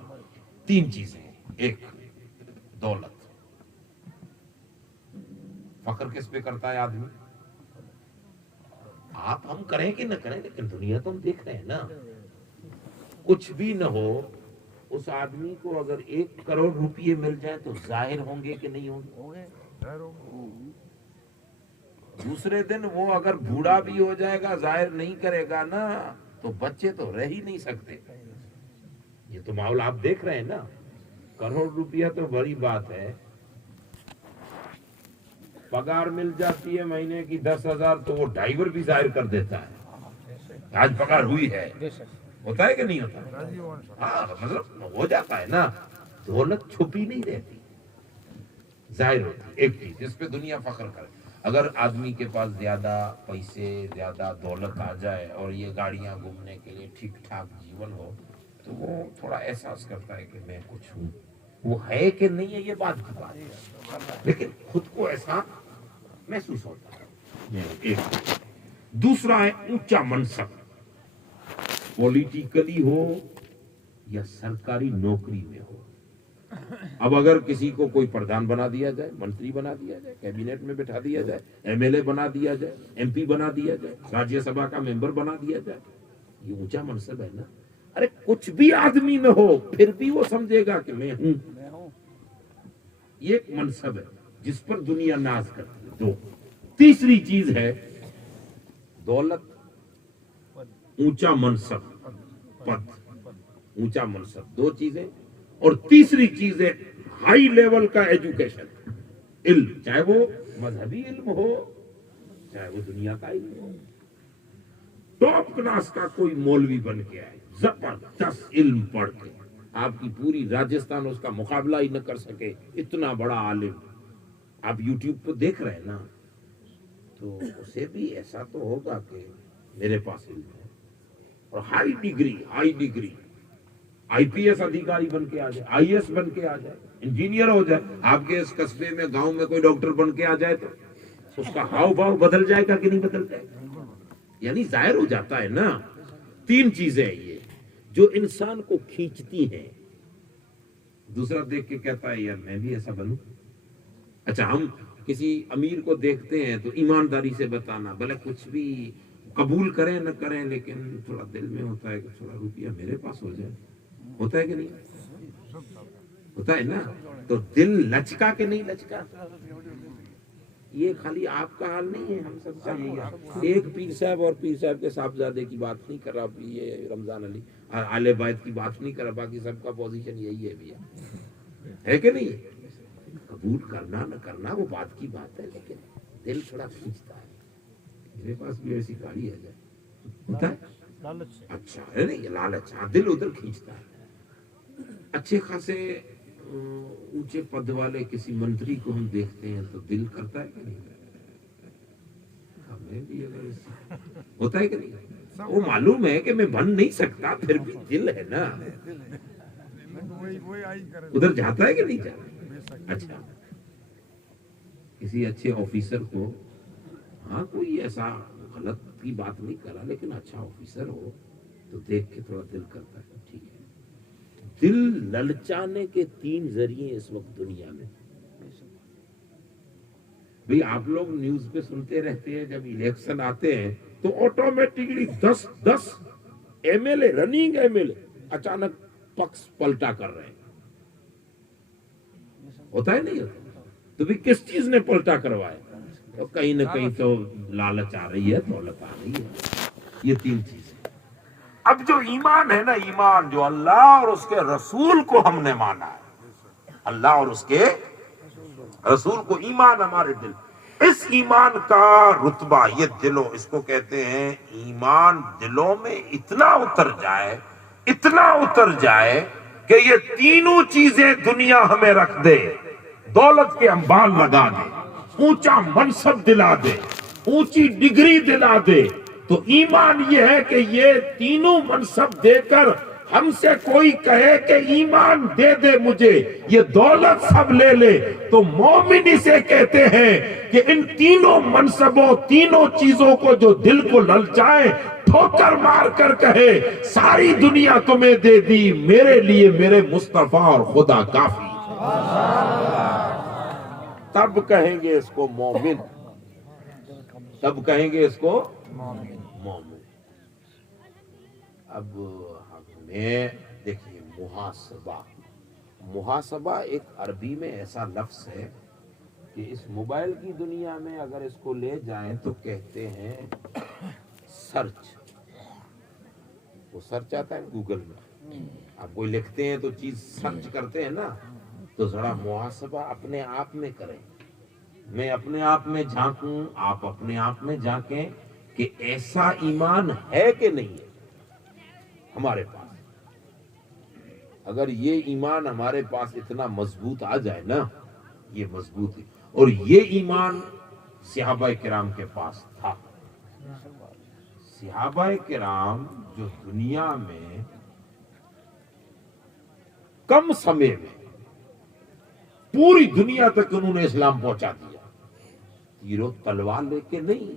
3 چیزیں, ایک دولت. فخر کس پہ کرتا ہے آدمی؟ آپ ہم کریں کہ نہ کریں, لیکن دنیا تو ہم دیکھ رہے ہیں نا. کچھ بھی نہ ہو, اس آدمی کو اگر 1 کروڑ روپیے مل جائے تو ظاہر ہوں گے کہ نہیں ہوں گے؟ دوسرے دن وہ اگر بوڑھا بھی ہو جائے گا, ظاہر نہیں کرے گا نا, تو بچے تو رہ ہی نہیں سکتے. یہ تو ماحول آپ دیکھ رہے ہیں نا. کروڑ روپیہ تو بڑی بات ہے, پگار مل جاتی ہے مہینے کی 10,000 تو وہ ڈرائیور بھی ظاہر کر دیتا ہے آج پگار ہوئی ہے. ہوتا ہے کہ نہیں ہوتا؟ ہاں, مطلب ہو جاتا ہے نا. دولت چھپی نہیں رہتی, ظاہر ہوتی. ایک چیز جس پہ دنیا فخر کرے. اگر آدمی کے پاس زیادہ پیسے, زیادہ دولت آ جائے اور یہ گاڑیاں گھومنے کے لیے ٹھیک ٹھاک جیون ہو, تو وہ تھوڑا احساس کرتا ہے کہ میں کچھ ہوں. وہ ہے کہ نہیں ہے یہ بات کی بات ہے, لیکن خود کو ایسا محسوس ہوتا ہے. ایک دوسرا ہے اونچا منصب, پولیٹیکلی ہو یا سرکاری نوکری میں ہو. اب اگر کسی کو کوئی پردھان بنا دیا جائے, منتری بنا دیا جائے, کیبنٹ میں بٹھا دیا جائے, ایم ایل اے بنا دیا جائے, ایم پی بنا دیا جائے, راجیہ سبھا کا ممبر بنا دیا جائے, یہ اونچا منصب ہے نا. ارے کچھ بھی آدمی نہ ہو پھر بھی وہ سمجھے گا کہ میں ہوں. یہ ایک منصب ہے جس پر دنیا ناز کرتی ہے. 2 تیسری چیز ہے دولت, اونچا منصب, پد, اونچا منصب. 2 چیزیں. اور تیسری چیز ہے ہائی لیول کا ایجوکیشن, علم, چاہے وہ مذہبی علم ہو چاہے وہ دنیا کا علم ہو. ٹاپ کلاس کا کوئی مولوی بن کے آئے, زبردست علم پڑھ کے, آپ کی پوری راجستھان اس کا مقابلہ ہی نہ کر سکے, اتنا بڑا عالم. آپ یوٹیوب پہ دیکھ رہے ہیں نا, تو اسے بھی ایسا تو ہوگا کہ میرے پاس علم ہے. اور high degree I P S ادھیکاری بن کے آ جائے, آئی ایس بن کے آ جائے, انجینئر ہو جائے. آپ کے اس قصبے میں, گاؤں میں کوئی ڈاکٹر بن کے آ جائے تو اس کا ہاؤ بھاؤ بدل جائے گا کہ نہیں بدل جائے گا؟ یعنی ظاہر ہو جاتا ہے نا. 3 چیزیں یہ جو انسان کو کھینچتی ہیں. دوسرا دیکھ کے کہتا ہے یار میں بھی ایسا بنوں. اچھا, ہم کسی امیر کو دیکھتے ہیں تو ایمانداری سے بتانا, بھلے کچھ بھی قبول کریں نہ کریں, لیکن تھوڑا دل میں ہوتا ہے کہ تھوڑا روپیہ میرے پاس ہو جائے. ہوتا ہے کہ نہیں؟ ہوتا ہے نا. تو دل لچکا کہ نہیں لچکا؟ یہ خالی آپ کا حال نہیں ہے, ہم سب کا یہی حال. ایک پیر صاحب اور پیر صاحب کے صاحبزادے کی بات نہیں کر رہا, یہ رمضان علی آل بیت کی بات نہیں کر رہا, باقی سب کا پوزیشن یہی ہے بھیا, ہے کہ نہیں؟ قبول کرنا نہ کرنا وہ بات کی بات ہے, لیکن دل تھوڑا کھینچتا ہے. میرے پاس بھی ایسی گاڑی ہے جائے, ہوتا ہے اچھا ہے نہیں, لالچ, دل ادھر کھینچتا ہے. اچھے خاصے اونچے پد والے کسی منتری کو ہم دیکھتے ہیں تو دل کرتا ہے کہ نہیں, ہمیں بھی ہوتا ہے کہ نہیں؟ وہ معلوم ہے کہ میں بن نہیں سکتا, پھر بھی دل ہے نا, ادھر جاتا ہے کہ نہیں جاتا. اچھا, کسی اچھے آفیسر کو, ہاں کوئی ایسا غلط کی بات نہیں کرا, لیکن اچھا آفیسر ہو تو دیکھ کے تھوڑا دل کرتا ہے ٹھیک ہے. دل للچانے کے 3 ذریعے اس وقت دنیا میں. بھئی آپ لوگ نیوز پہ سنتے رہتے ہیں, جب الیکشن آتے ہیں تو automatically 10 M L A, running M L A اچانک پکس پلٹا کر رہے ہیں. ہوتا ہے نہیں ہوتا؟ تو بھی کس چیز نے پلٹا کروایا؟ تو کہیں نہ کہیں تو لالچ آ رہی ہے, دولت آ رہی ہے. یہ 3 چیزیں. اب جو ایمان ہے نا, ایمان جو اللہ اور اس کے رسول کو ہم نے مانا ہے, اللہ اور اس کے رسول کو ایمان ہمارے دل, اس ایمان کا رتبہ یہ دلوں، اس کو کہتے ہیں ایمان دلوں میں اتنا اتر جائے کہ یہ تینوں چیزیں دنیا ہمیں رکھ دے، دولت کے انبار لگا دے، اونچا منصب دلا دے، اونچی ڈگری دلا دے، تو ایمان یہ ہے کہ یہ تینوں منصب دے کر ہم سے کوئی کہے کہ ایمان دے دے مجھے، یہ دولت سب لے لے، تو مومن اسے کہتے ہیں کہ ان تینوں منصبوں، تینوں چیزوں کو جو دل کو للچائے، ٹھوکر مار کر کہے ساری دنیا تمہیں دے دی، میرے لیے میرے مصطفیٰ اور خدا کافی، تب کہیں گے اس کو مومن، تب کہیں گے اس کو مومن۔ اب ہمیں دیکھیے محاسبہ ایک عربی میں ایسا لفظ ہے کہ اس موبائل کی دنیا میں اگر اس کو لے جائیں تو کہتے ہیں سرچ، وہ سرچ آتا ہے گوگل میں، آپ کوئی لکھتے ہیں تو چیز سرچ کرتے ہیں نا، تو ذرا محاسبہ اپنے آپ میں کریں، میں اپنے آپ میں جھانکوں، آپ اپنے آپ میں جھانکیں کہ ایسا ایمان ہے کہ نہیں ہے ہمارے پاس۔ اگر یہ ایمان ہمارے پاس اتنا مضبوط آ جائے نا، یہ مضبوط ہے، اور یہ ایمان صحابہ کرام کے پاس تھا۔ صحابہ کرام جو دنیا میں کم سمے میں پوری دنیا تک انہوں نے اسلام پہنچا دیا، تیر و تلوار لے کے نہیں،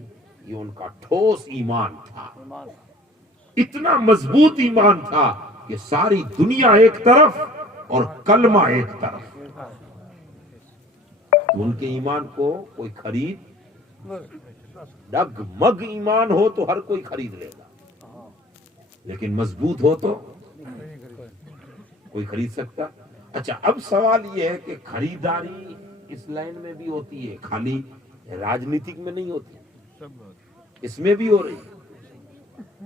یہ ان کا ٹھوس ایمان تھا، اتنا مضبوط ایمان تھا کہ ساری دنیا ایک طرف اور کلمہ ایک طرف، تو ان کے ایمان کو کوئی خرید، ڈگ مگ ایمان ہو تو ہر کوئی خرید لے گا، لیکن مضبوط ہو تو کوئی خرید سکتا۔ اچھا، اب سوال یہ ہے کہ خریداری اس لائن میں بھی ہوتی ہے، خالی راجنیتک میں نہیں ہوتی، اس میں بھی ہو رہی ہے،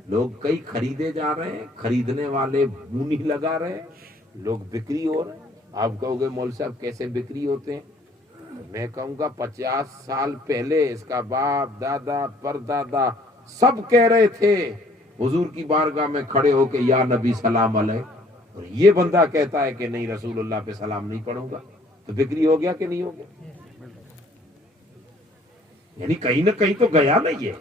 لوگ کئی خریدے جا رہے ہیں، خریدنے والے بونی لگا رہے ہیں، لوگ بکری ہو رہے ہیں۔ آپ کہو گے مول صاحب کیسے بکری ہوتے ہیں؟ میں کہوں گا 50 سال پہلے اس کا باپ دادا پردادا سب کہہ رہے تھے حضور کی بارگاہ میں کھڑے ہو کے یا نبی سلام علیہ، اور یہ بندہ کہتا ہے کہ نہیں رسول اللہ پہ سلام نہیں پڑھوں گا، تو بکری ہو گیا کہ نہیں ہو گیا؟ یعنی کہیں نہ کہیں تو گیا نا یہ،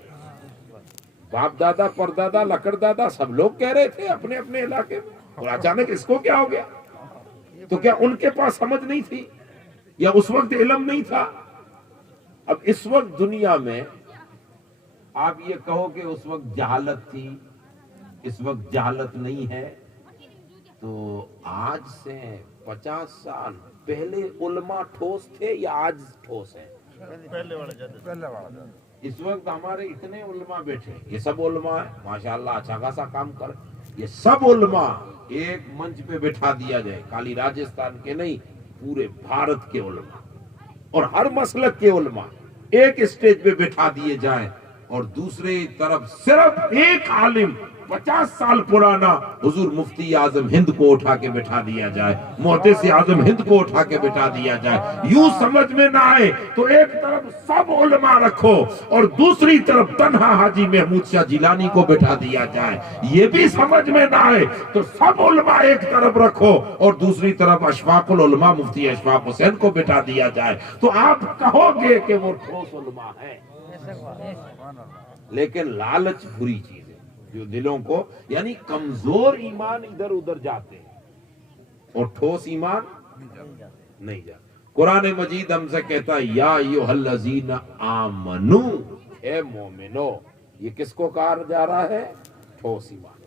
باپ دادا پردادا لکڑ دادا سب لوگ کہہ رہے تھے اپنے اپنے علاقے میں، اور اچانک اس کو کیا ہو گیا؟ تو کیا ان کے پاس سمجھ نہیں تھی یا اس وقت علم نہیں تھا؟ اب اس وقت دنیا میں آپ یہ کہو کہ اس وقت جہالت تھی، اس وقت جہالت نہیں ہے، تو آج سے 50 سال پہلے علماء ٹھوس تھے یا آج ٹھوس ہے؟ پہلے والا۔ اس وقت ہمارے اتنے علماء بیٹھے، یہ سب علماء ہیں ماشاءاللہ، اچھا خاصا کام کر، یہ سب علماء ایک منچ پہ بٹھا دیا جائے، خالی راجستھان کے نہیں، پورے بھارت کے علماء اور ہر مسلک کے علماء ایک اسٹیج پہ بٹھا دیے جائیں، اور دوسری طرف صرف ایک عالم 50 سال پرانا حضور مفتی اعظم ہند کو اٹھا کے بٹھا دیا جائے، محدث اعظم ہند کو اٹھا کے بٹھا دیا جائے، یوں سمجھ میں نہ آئے تو ایک طرف سب علماء رکھو اور دوسری طرف تنہا حاجی محمود شاہ جیلانی کو بٹھا دیا جائے، یہ بھی سمجھ میں نہ آئے تو سب علماء ایک طرف رکھو اور دوسری طرف اشفاق العلماء مفتی اشفاق حسین کو بٹھا دیا جائے، تو آپ کہو گے کہ وہ ٹھوس علماء ہیں۔ لیکن لالچ بری چیز ہے جو دلوں کو، یعنی کمزور ایمان ادھر ادھر جاتے ہیں اور ٹھوس ایمان نہیں جاتے۔ قرآن مجید ہم سے کہتا ہے یا ایھا الذین آمنو، اے مومنو، یہ کس کو کہا جا رہا ہے؟ ٹھوس ایمان۔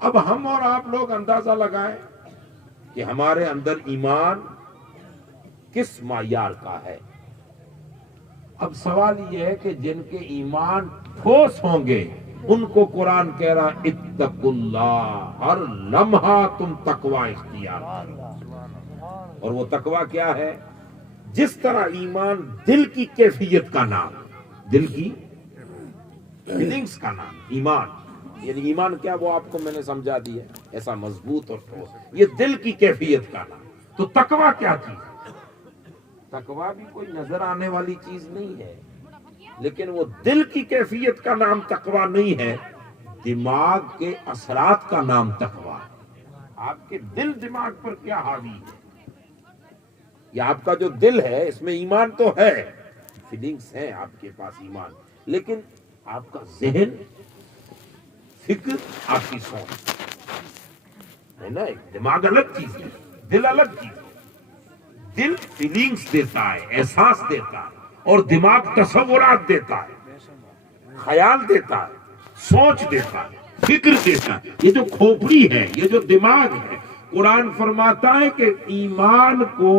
اب ہم اور آپ لوگ اندازہ لگائیں کہ ہمارے اندر ایمان کس معیار کا ہے۔ اب سوال یہ ہے کہ جن کے ایمان ٹھوس ہوں گے ان کو قرآن کہہ رہا اتقوا اللہ، ہر لمحہ تم تقوی اختیار کرو، اور وہ تقوی کیا ہے؟ جس طرح ایمان دل کی کیفیت کا نام، دل کی فیلنگز کا نام ایمان، یعنی ایمان کیا وہ آپ کو میں نے سمجھا دیا، ایسا مضبوط اور ٹھوس، یہ دل کی کیفیت کا نام۔ تو تقوی کیا چیز؟ تقویٰ بھی کوئی نظر آنے والی چیز نہیں ہے، لیکن وہ دل کی کیفیت کا نام تقویٰ نہیں ہے، دماغ کے اثرات کا نام تقویٰ ہے۔ آپ کے دل دماغ پر کیا حاوی ہے؟ یہ آپ کا جو دل ہے اس میں ایمان تو ہے، فیلنگز ہیں آپ کے پاس ایمان، لیکن آپ کا ذہن، فکر، آپ کی سوچ ہے نا، دماغ الگ چیز ہے، دل الگ چیز ہے۔ دل فیلنگز دیتا ہے، احساس دیتا ہے، اور دماغ تصورات دیتا ہے، خیال دیتا ہے، سوچ دیتا ہے، فکر دیتا ہے۔ یہ جو کھوپڑی ہے، یہ جو دماغ ہے، قرآن فرماتا ہے کہ ایمان کو،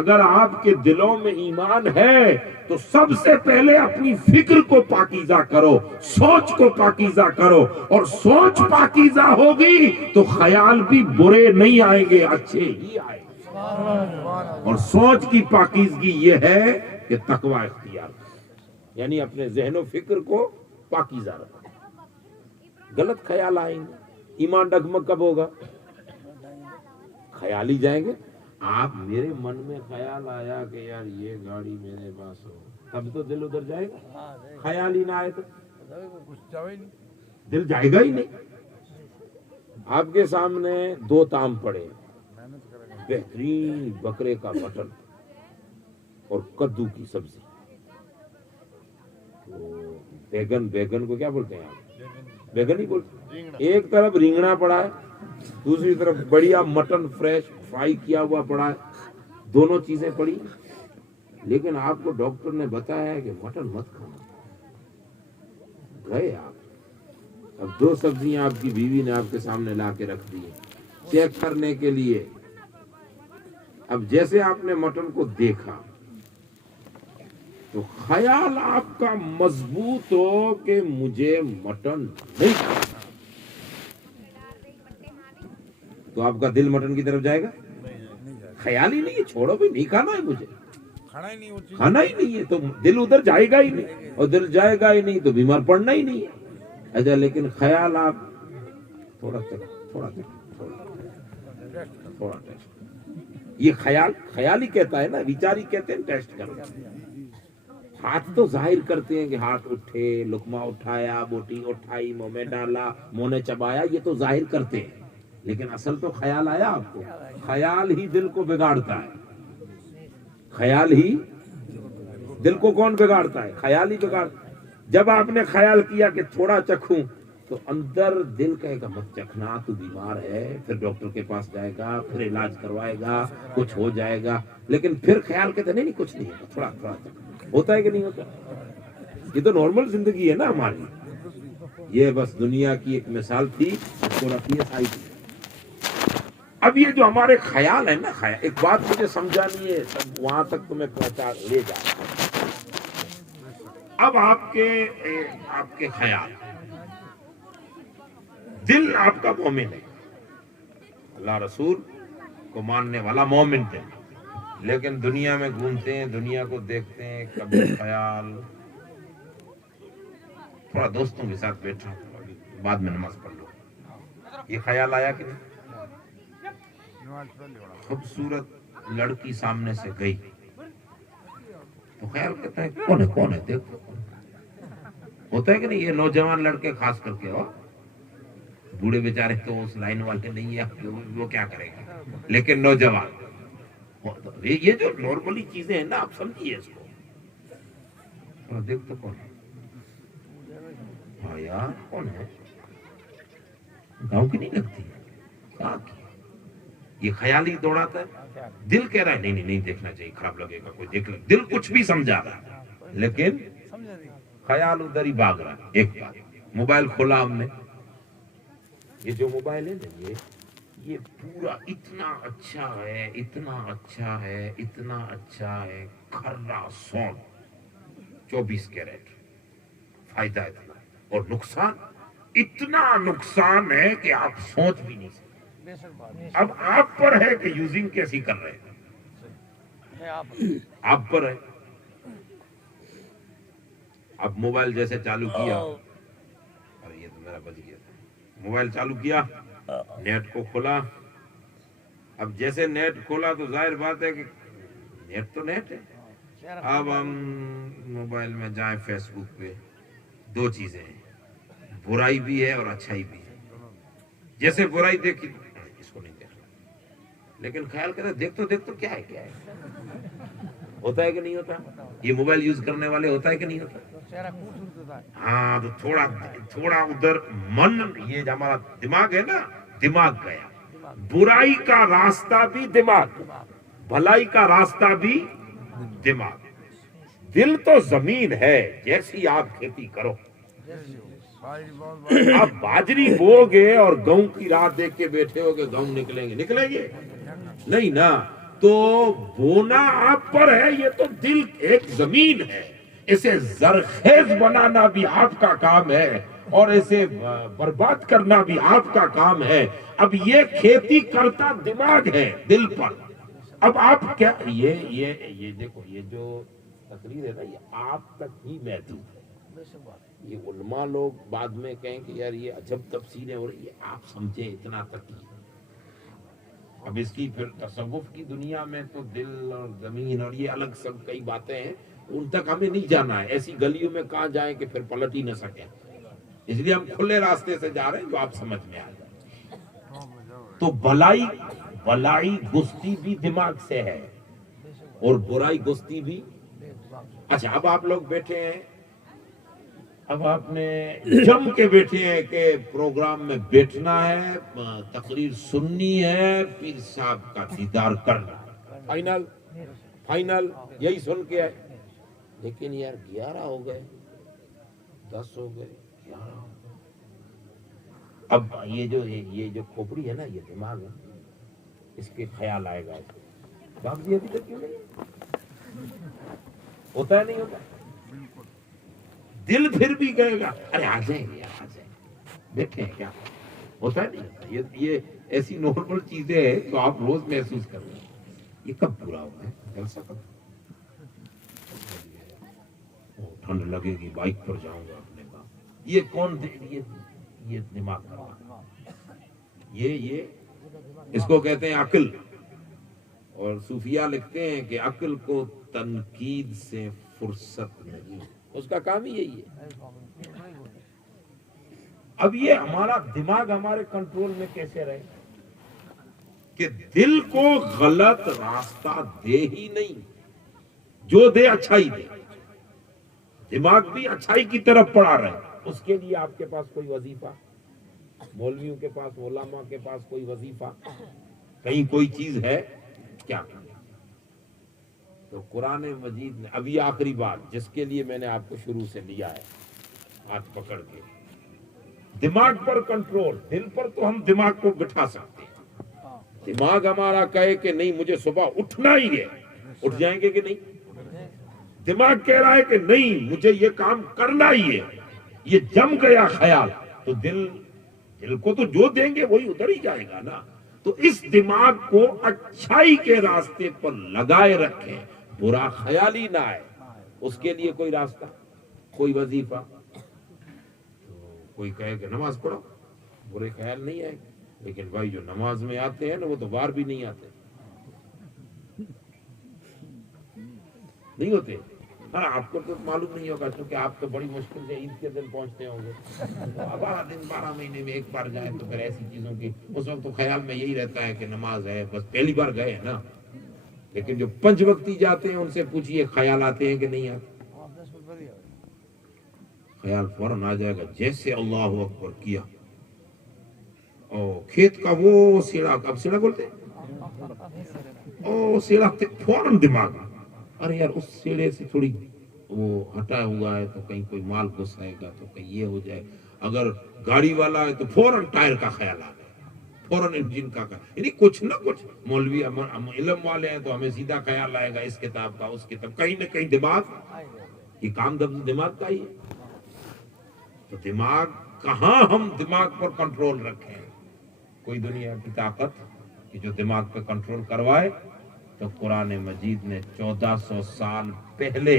اگر آپ کے دلوں میں ایمان ہے تو سب سے پہلے اپنی فکر کو پاکیزہ کرو، سوچ کو پاکیزہ کرو، اور سوچ پاکیزہ ہوگی تو خیال بھی برے نہیں آئیں گے، اچھے ہی آئیں گے۔ اور سوچ کی پاکیزگی یہ ہے کہ تقویٰ اختیار کرو، یعنی اپنے ذہن و فکر کو پاکیزہ رکھو۔ غلط خیال آئیں گے، ایمان ڈگمگ کب ہوگا؟ خیال ہی جائیں گے۔ آپ، میرے من میں خیال آیا کہ یار یہ گاڑی میرے پاس ہو، تب تو دل ادھر جائے گا۔ خیال ہی نہ آئے تو دل جائے گا ہی نہیں۔ آپ کے سامنے دو تام پڑے، بہترین بکرے کا مٹن اور کدو کی سبزی، بیگن کو کیا بولتے ہیں آپ؟ بیگن ہی بولتے ہیں۔ ایک طرف رینگنا پڑا ہے، دوسری طرف بڑھیا مٹن فریش فرائی کیا ہوا پڑا ہے، دونوں چیزیں پڑی، لیکن آپ کو ڈاکٹر نے بتایا ہے کہ مٹن مت کھانا۔ گئے آپ، اب دو سبزیاں آپ کی بیوی نے آپ کے سامنے لا کے رکھ دی چیک کرنے کے لیے۔ اب جیسے آپ نے مٹن کو دیکھا تو خیال آپ کا مضبوط ہو کہ مجھے مٹن نہیں کھانا، تو آپ کا دل مٹن کی طرف جائے گا؟ خیال ہی نہیں ہے، چھوڑو بھائی، نہیں کھانا ہے، مجھے کھانا ہی نہیں ہے، تو دل ادھر جائے گا ہی نہیں، اور دل جائے گا ہی نہیں تو بیمار پڑنا ہی نہیں ہے۔ اچھا، لیکن خیال آپ تھوڑا ٹیسٹ، یہ خیال ہی کہتا ہے نا، وچار ہی کہتے ہیں ٹیسٹ کرو۔ ہاتھ تو ظاہر کرتے ہیں کہ ہاتھ اٹھے، لقمہ اٹھایا، بوٹی اٹھائی، منہ میں ڈالا، منہ نے چبایا، یہ تو ظاہر کرتے ہیں، لیکن اصل تو خیال آیا آپ کو۔ خیال ہی دل کو بگاڑتا ہے، خیال ہی دل کو کون بگاڑتا ہے؟ خیال ہی بگاڑتا ہے۔ جب آپ نے خیال کیا کہ تھوڑا چکھوں، تو اندر دل کہے گا مت چکھنا، تو بیمار ہے، پھر ڈاکٹر کے پاس جائے گا، پھر علاج کروائے گا، کچھ ہو جائے گا، لیکن پھر خیال کہتے نہیں کچھ نہیں ہے، تھوڑا ہوتا ہے کہ نہیں ہوتا؟ یہ تو نارمل زندگی ہے نا ہماری۔ یہ بس دنیا کی ایک مثال تھی، اس کو رکھیے سائڈ میں۔ اب یہ جو ہمارے خیال ہے نا، خیال، ایک بات مجھے سمجھانی ہے، سب وہاں تک تمہیں پہنچا لے جا۔ اب آپ کے خیال، دل آپ کا مومن ہے، اللہ رسول کو ماننے والا مومن ہے، لیکن دنیا میں گھومتے ہیں، دنیا کو دیکھتے ہیں، کبھی خیال، تھوڑا دوستوں کے ساتھ بیٹھا، بعد میں نماز پڑھ لو، یہ خیال آیا کہ نہیں؟ خوبصورت لڑکی سامنے سے گئی تو خیال کرتا ہے کون ہے دیکھو، ہوتا ہے کہ نہیں؟ یہ نوجوان لڑکے خاص کر کے، بوڑھے بیچارے تو اس لائن والے نہیں ہے، وہ کیا کرے گا، لیکن نوجوان، یہ جو نارملی چیزیں ہیں نا، آپ سمجھیے اس کو، دیکھ تو کون ہے، یار کون ہے، گاؤں کی نہیں لگتی، کہاں کی؟ یہ خیال ہی دوڑاتا ہے۔ دل کہہ رہا ہے نہیں دیکھنا چاہیے، خراب لگے گا، کوئی دیکھ لے، دل کچھ بھی سمجھا رہا ہے، لیکن خیال ادھر ہی بھاگ رہا ہے۔ ایک بات، موبائل کھولا ہم نے، یہ جو موبائل ہے نا، یہ پورا اتنا اچھا ہے، اتنا اچھا ہے، اتنا اچھا ہے، کھرا سونڈ 24 کیرٹ، فائدہ اتنا، اور نقصان اتنا نقصان ہے کہ آپ سوچ بھی نہیں سکتے۔ اب آپ پر ہے کہ یوزنگ کیسی کر رہے ہیں، آپ پر ہے۔ اب موبائل جیسے چالو کیا، اور یہ تو میرا بچ گیا تھا، موبائل چالو کیا، نیٹ کو کھولا، اب جیسے نیٹ کھولا تو ظاہر بات ہے کہ نیٹ تو نیٹ ہے. اب ہم موبائل میں جائیں فیس بک پہ، دو چیزیں ہیں، برائی بھی ہے اور اچھائی بھی ہے. جیسے برائی دیکھی اس کو نہیں دیکھنا، لیکن خیال کرے دیکھ تو کیا ہے ہوتا ہے کہ نہیں ہوتا؟ یہ موبائل یوز کرنے والے ہوتا ہے کہ نہیں ہوتا؟ ہاں تو تھوڑا ادھر من، یہ جو ہمارا دماغ ہے نا، دماغ گیا. برائی کا راستہ بھی دماغ، بھلائی کا راستہ بھی دماغ. دل تو زمین ہے، جیسی آپ کھیتی کرو. آپ باجری بو گے اور گہوں کی راہ دیکھ کے بیٹھے ہو گے، گہوں نکلیں گے نہیں نا. تو بونا آپ پر ہے، یہ تو دل ایک زمین ہے، اسے زرخیز بنانا بھی آپ کا کام ہے اور اسے برباد کرنا بھی آپ کا کام ہے. اب یہ کھیتی کرتا دماغ ہے دل پر. اب آپ کیا، یہ دیکھو، یہ جو تقریر ہے نا، یہ آپ تک ہی محدود ہے. یہ علماء لوگ بعد میں کہیں کہ یار یہ عجب تفسیریں ہو رہی ہے، آپ سمجھے اتنا تک ہی. اب اس کی پھر تصوف کی دنیا میں تو دل اور زمین اور یہ الگ سب کئی باتیں ہیں، ان تک ہمیں نہیں جانا ہے. ایسی گلیوں میں کہاں جائیں کہ پھر پلٹ ہی نہ سکیں. اس لیے ہم کھلے راستے سے جا رہے ہیں جو آپ سمجھ میں آ جائے. تو بلائی گستی بھی دماغ سے ہے اور برائی گستی بھی. اچھا اب آپ لوگ بیٹھے ہیں، اب آپ نے جم کے بیٹھے ہیں کہ پروگرام میں بیٹھنا ہے، تقریر سننی ہے، پیر صاحب کا دیدار کرنا، فائنل یہی سن کے ہے. لیکن یار 11 ہو گئے، 10 ہو گئے، 11 ہو گئے. اب یہ جو کھوپڑی ہے نا، یہ دماغ ہے، اس کے خیال آئے گا باپ جی ابھی تک کیوں نہیں ہوتا ہے؟ نہیں ہوتا. دل پھر بھی کہے گا ارے آ جائیں گے، بیٹھے ہیں کیا ہوتا ہے؟ نہیں ہوتا. یہ ایسی نارمل چیزیں ہیں تو آپ روز محسوس کر رہے ہیں. یہ کب پورا ہوگا ہے جلسہ کب؟ ٹھنڈ لگے گی، بائک پر جاؤں گا اپنے گاؤں. یہ کون یہ دماغ کا کام، یہ اس کو کہتے ہیں عقل. اور صوفیہ لکھتے ہیں کہ عقل کو تنقید سے فرصت نہیں، اس کا کام ہی یہی ہے. اب یہ ہمارا دماغ ہمارے کنٹرول میں کیسے رہے کہ دل کو غلط راستہ دے ہی نہیں، جو دے اچھائی دے. دماغ بھی اچھائی کی طرف پڑا رہے. اس کے لیے آپ کے پاس کوئی وظیفہ، مولویوں کے پاس، علماء کے پاس کوئی وظیفہ، کہیں کوئی چیز ہے کیا؟ تو قرآن مجید نے، اب یہ آخری بات جس کے لیے میں نے آپ کو شروع سے لیا ہے ہاتھ پکڑ کے، دماغ پر کنٹرول. دل پر تو ہم دماغ کو بٹھا سکتے ہیں. دماغ ہمارا کہے کہ نہیں مجھے صبح اٹھنا ہی ہے، اٹھ جائیں گے کہ نہیں؟ دماغ کہہ رہا ہے کہ نہیں مجھے یہ کام کرنا ہی ہے، یہ جم گیا خیال، تو دل کو تو جو دیں گے وہی ادھر ہی جائے گا نا. تو اس دماغ کو اچھائی کے راستے پر لگائے رکھیں، برا خیال ہی نہ آئے. اس کے لیے کوئی راستہ، کوئی وظیفہ. کوئی کہے کہ نماز پڑھو، برے خیال نہیں آئے. لیکن بھائی جو نماز میں آتے ہیں نا وہ تو باہر بھی نہیں آتے، نہیں ہوتے. ہاں آپ کو تو معلوم نہیں ہوگا کیونکہ آپ تو بڑی مشکل سے عید کے دن پہنچتے ہوں گے. 12 دن 12 مہینے میں ایک بار جائیں تو پھر ایسی چیزوں کی اس وقت تو خیال میں یہی رہتا ہے کہ نماز ہے، بس پہلی بار گئے ہیں نا. لیکن جو 5 وقتی جاتے ہیں ان سے پوچھئے خیال آتے ہیں کہ نہیں آتے؟ خیال فوراً آ جائے گا. جیسے اللہ اکبر کیا، او کھیت کا وہ سیڑھا، اب سیڑھا بولتے ہیں، او سیڑھا فوراً دماغ، ارے یار اس سیڑھے سے تھوڑی وہ ہٹا ہوا ہے تو کہیں کوئی مال گھس آئے گا تو کہیں یہ ہو جائے. اگر گاڑی والا ہے تو فوراً ٹائر کا خیال آ گیا، فوراً انجن کا خیال. یعنی کچھ نہ کچھ مولوی علم والے ہیں تو ہمیں سیدھا خیال آئے گا اس کتاب کا، اس کتاب، کہیں نہ کہیں دماغ، یہ کام دماغ کا ہی ہے. تو دماغ کہاں ہم دماغ پر کنٹرول رکھیں؟ کوئی دنیا کی طاقت کہ جو دماغ پہ کنٹرول کروائے؟ تو قرآن مجید نے 1400 سال پہلے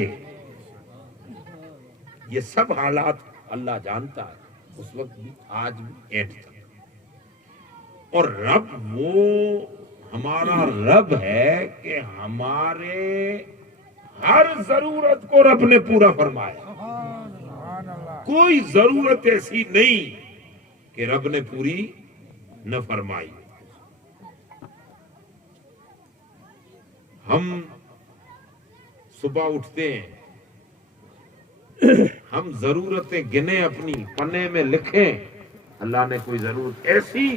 یہ سب حالات اللہ جانتا ہے، اس وقت بھی آج بھی اینڈ تک. اور رب وہ ہمارا رب ہے کہ ہمارے ہر ضرورت کو رب نے پورا فرمایا، کوئی ضرورت ایسی نہیں کہ رب نے پوری نہ فرمائی۔ ہم صبح اٹھتے ہیں، ہم ضرورتیں گنے، اپنی پنے میں لکھیں، اللہ نے کوئی ضرورت ایسی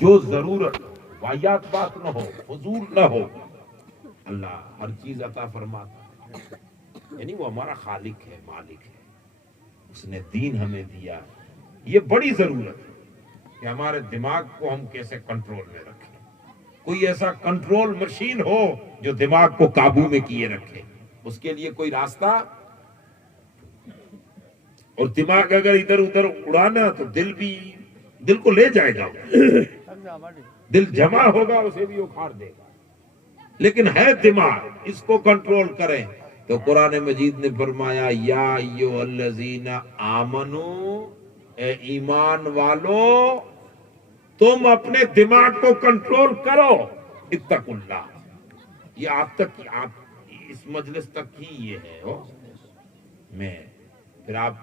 جو ضرورت واحد بات نہ ہو، فضول نہ ہو، اللہ ہر چیز عطا فرماتا، یعنی وہ ہمارا خالق ہے، مالک ہے، اس نے دین ہمیں دیا۔ یہ بڑی ضرورت ہے کہ ہمارے دماغ کو ہم کیسے کنٹرول میں رکھیں، کوئی ایسا کنٹرول مشین ہو جو دماغ کو قابو میں کیے رکھے، اس کے لیے کوئی راستہ۔ اور دماغ اگر ادھر ادھر اڑانا تو دل کو لے جائے گا، دل جمع ہوگا اسے بھی اکھاڑ دے گا، لیکن ہے دماغ، اس کو کنٹرول کریں۔ تو قرآن مجید نے فرمایا یا ایھا الذین آمنو، اے ایمان والو تم اپنے دماغ کو کنٹرول کرو، اتقوا اللہ۔ یہ آپ تک، آپ اس مجلس تک ہی یہ ہے میں، پھر آپ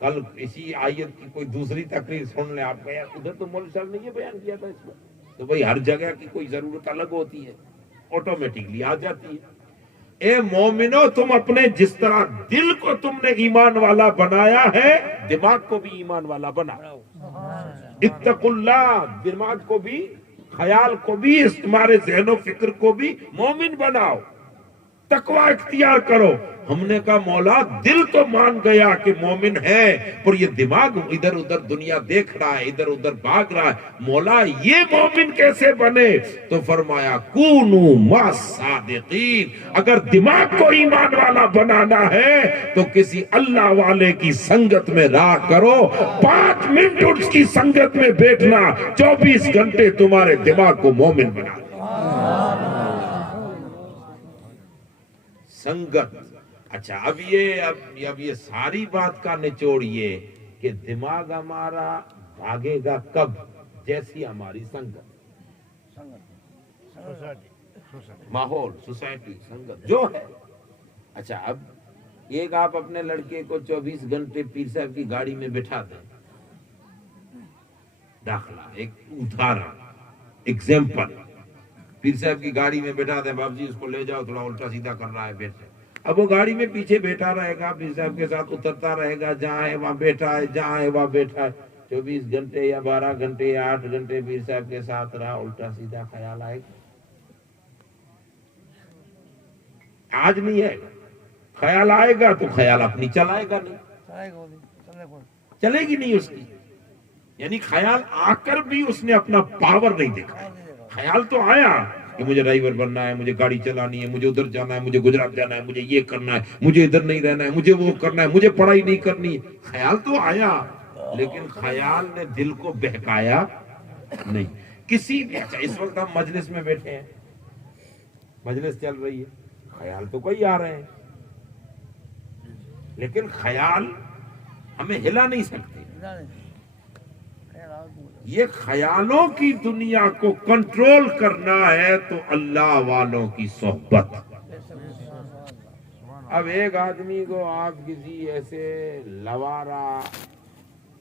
کل اسی آیت کی کوئی دوسری تقریر سن لیں، آپ کہیں ادھر تو مولوی صاحب نے یہ بیان کیا تھا، اس میں تو بھائی ہر جگہ کی کوئی ضرورت الگ ہوتی ہے، آٹومیٹکلی آ جاتی ہے۔ اے مومنو تم اپنے جس طرح دل کو تم نے ایمان والا بنایا ہے، دماغ کو بھی ایمان والا بناؤ۔ اتقوا اللہ، دماغ کو بھی، خیال کو بھی، تمہارے ذہن و فکر کو بھی مومن بناؤ، تقوی اختیار کرو۔ ہم نے کہا مولا دل تو مان گیا کہ مومن ہے، پر یہ دماغ ادھر ادھر دنیا دیکھ رہا ہے، ادھر ادھر بھاگ رہا ہے، مولا یہ مومن کیسے بنے؟ تو فرمایا کونو مع الصادقین، اگر دماغ کو ایمان والا بنانا ہے تو کسی اللہ والے کی سنگت میں رہا کرو، 5 منٹ اس کی سنگت میں بیٹھنا 24 گھنٹے تمہارے دماغ کو مومن بنا دے۔ سنگت۔ اچھا اب یہ ساری بات کا نچوڑ یہ کہ دماغ ہمارا بھاگے گا کب؟ جیسی ہماری سنگت، ماحول، سوسائٹی، سنگت جو ہے۔ اچھا اب ایک آپ اپنے لڑکے کو 24 گھنٹے پیر صاحب کی گاڑی میں بٹھا دیں، داخلہ ایک ادھارن، ایگزامپل، پیر صاحب کی گاڑی میں بیٹھا دیں، باپ جی اس کو لے جاؤ، تھوڑا الٹا سیدھا کر رہا ہے بیٹھے۔ اب وہ گاڑی میں پیچھے بیٹھا رہے گا، پیر صاحب کے ساتھ اترتا رہے گا، جہاں ہے وہاں بیٹھا ہے، جہاں ہے وہاں بیٹھا ہے، 24 گھنٹے یا 12 گھنٹے یا 8 گھنٹے پیر صاحب کے ساتھ رہا، الٹا سیدھا خیال آئے گا؟ آج نہیں ہے، خیال آئے گا تو خیال اپنی چلائے گا نہیں، چلے گی نہیں اس کی، یعنی خیال آ کر بھی اس نے اپنا پاور نہیں دیکھا۔ خیال تو آیا کہ مجھے ڈرائیور بننا ہے، مجھے گاڑی چلانی ہے، مجھے ادھر جانا ہے، مجھے گجرات جانا ہے، مجھے یہ کرنا ہے، مجھے ادھر نہیں رہنا ہے، مجھے وہ کرنا ہے، مجھے پڑھائی نہیں کرنی ہے۔ خیال تو آیا، لیکن خیال نے دل کو بہکایا نہیں کسی بھی۔ اچھا اس وقت ہم مجلس میں بیٹھے ہیں، مجلس چل رہی ہے، خیال تو کوئی آ رہے ہیں، لیکن خیال ہمیں ہلا نہیں سکتے۔ یہ خیالوں کی دنیا کو کنٹرول کرنا ہے تو اللہ والوں کی صحبت۔ اب ایک آدمی کو آپ کسی ایسے لوارا،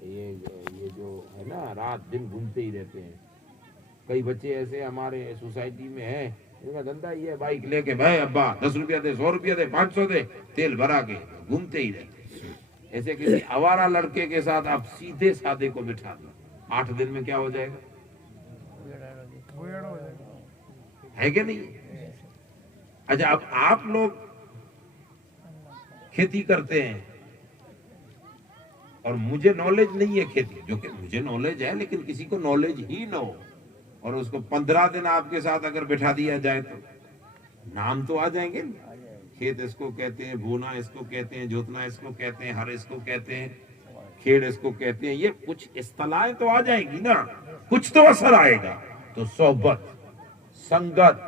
یہ جو ہے نا رات دن گھومتے ہی رہتے ہیں، کئی بچے ایسے ہمارے سوسائٹی میں ہیں، ان کا دھندا یہ ہے بائک لے کے، بھائی ابا 10 روپیہ دے، 100 روپیہ دے، 500 دے، تیل بھرا کے گھومتے ہی رہتے ہیں۔ ایسے کسی آوارہ لڑکے کے ساتھ آپ سیدھے سادے کو بٹھا دیں، 8 دن میں کیا ہو جائے گا؟ ہے کہ نہیں؟ اچھا اب آپ لوگ کھیتی کرتے ہیں اور مجھے نالج نہیں ہے کھیتی، جو کہ مجھے نالج ہے لیکن کسی کو نالج ہی نہ ہو، اور اس کو 15 دن آپ کے ساتھ اگر بٹھا دیا جائے تو نام تو آ جائیں گے۔ کھیت اس کو کہتے ہیں، بونا اس کو کہتے ہیں، جوتنا اس کو کہتے ہیں، ہر اس کو کہتے ہیں، کھیڑ اس کو کہتے ہیں، یہ کچھ اصطلاحیں تو آ جائیں گی نا، کچھ تو اثر آئے گا۔ تو صحبت، سنگت،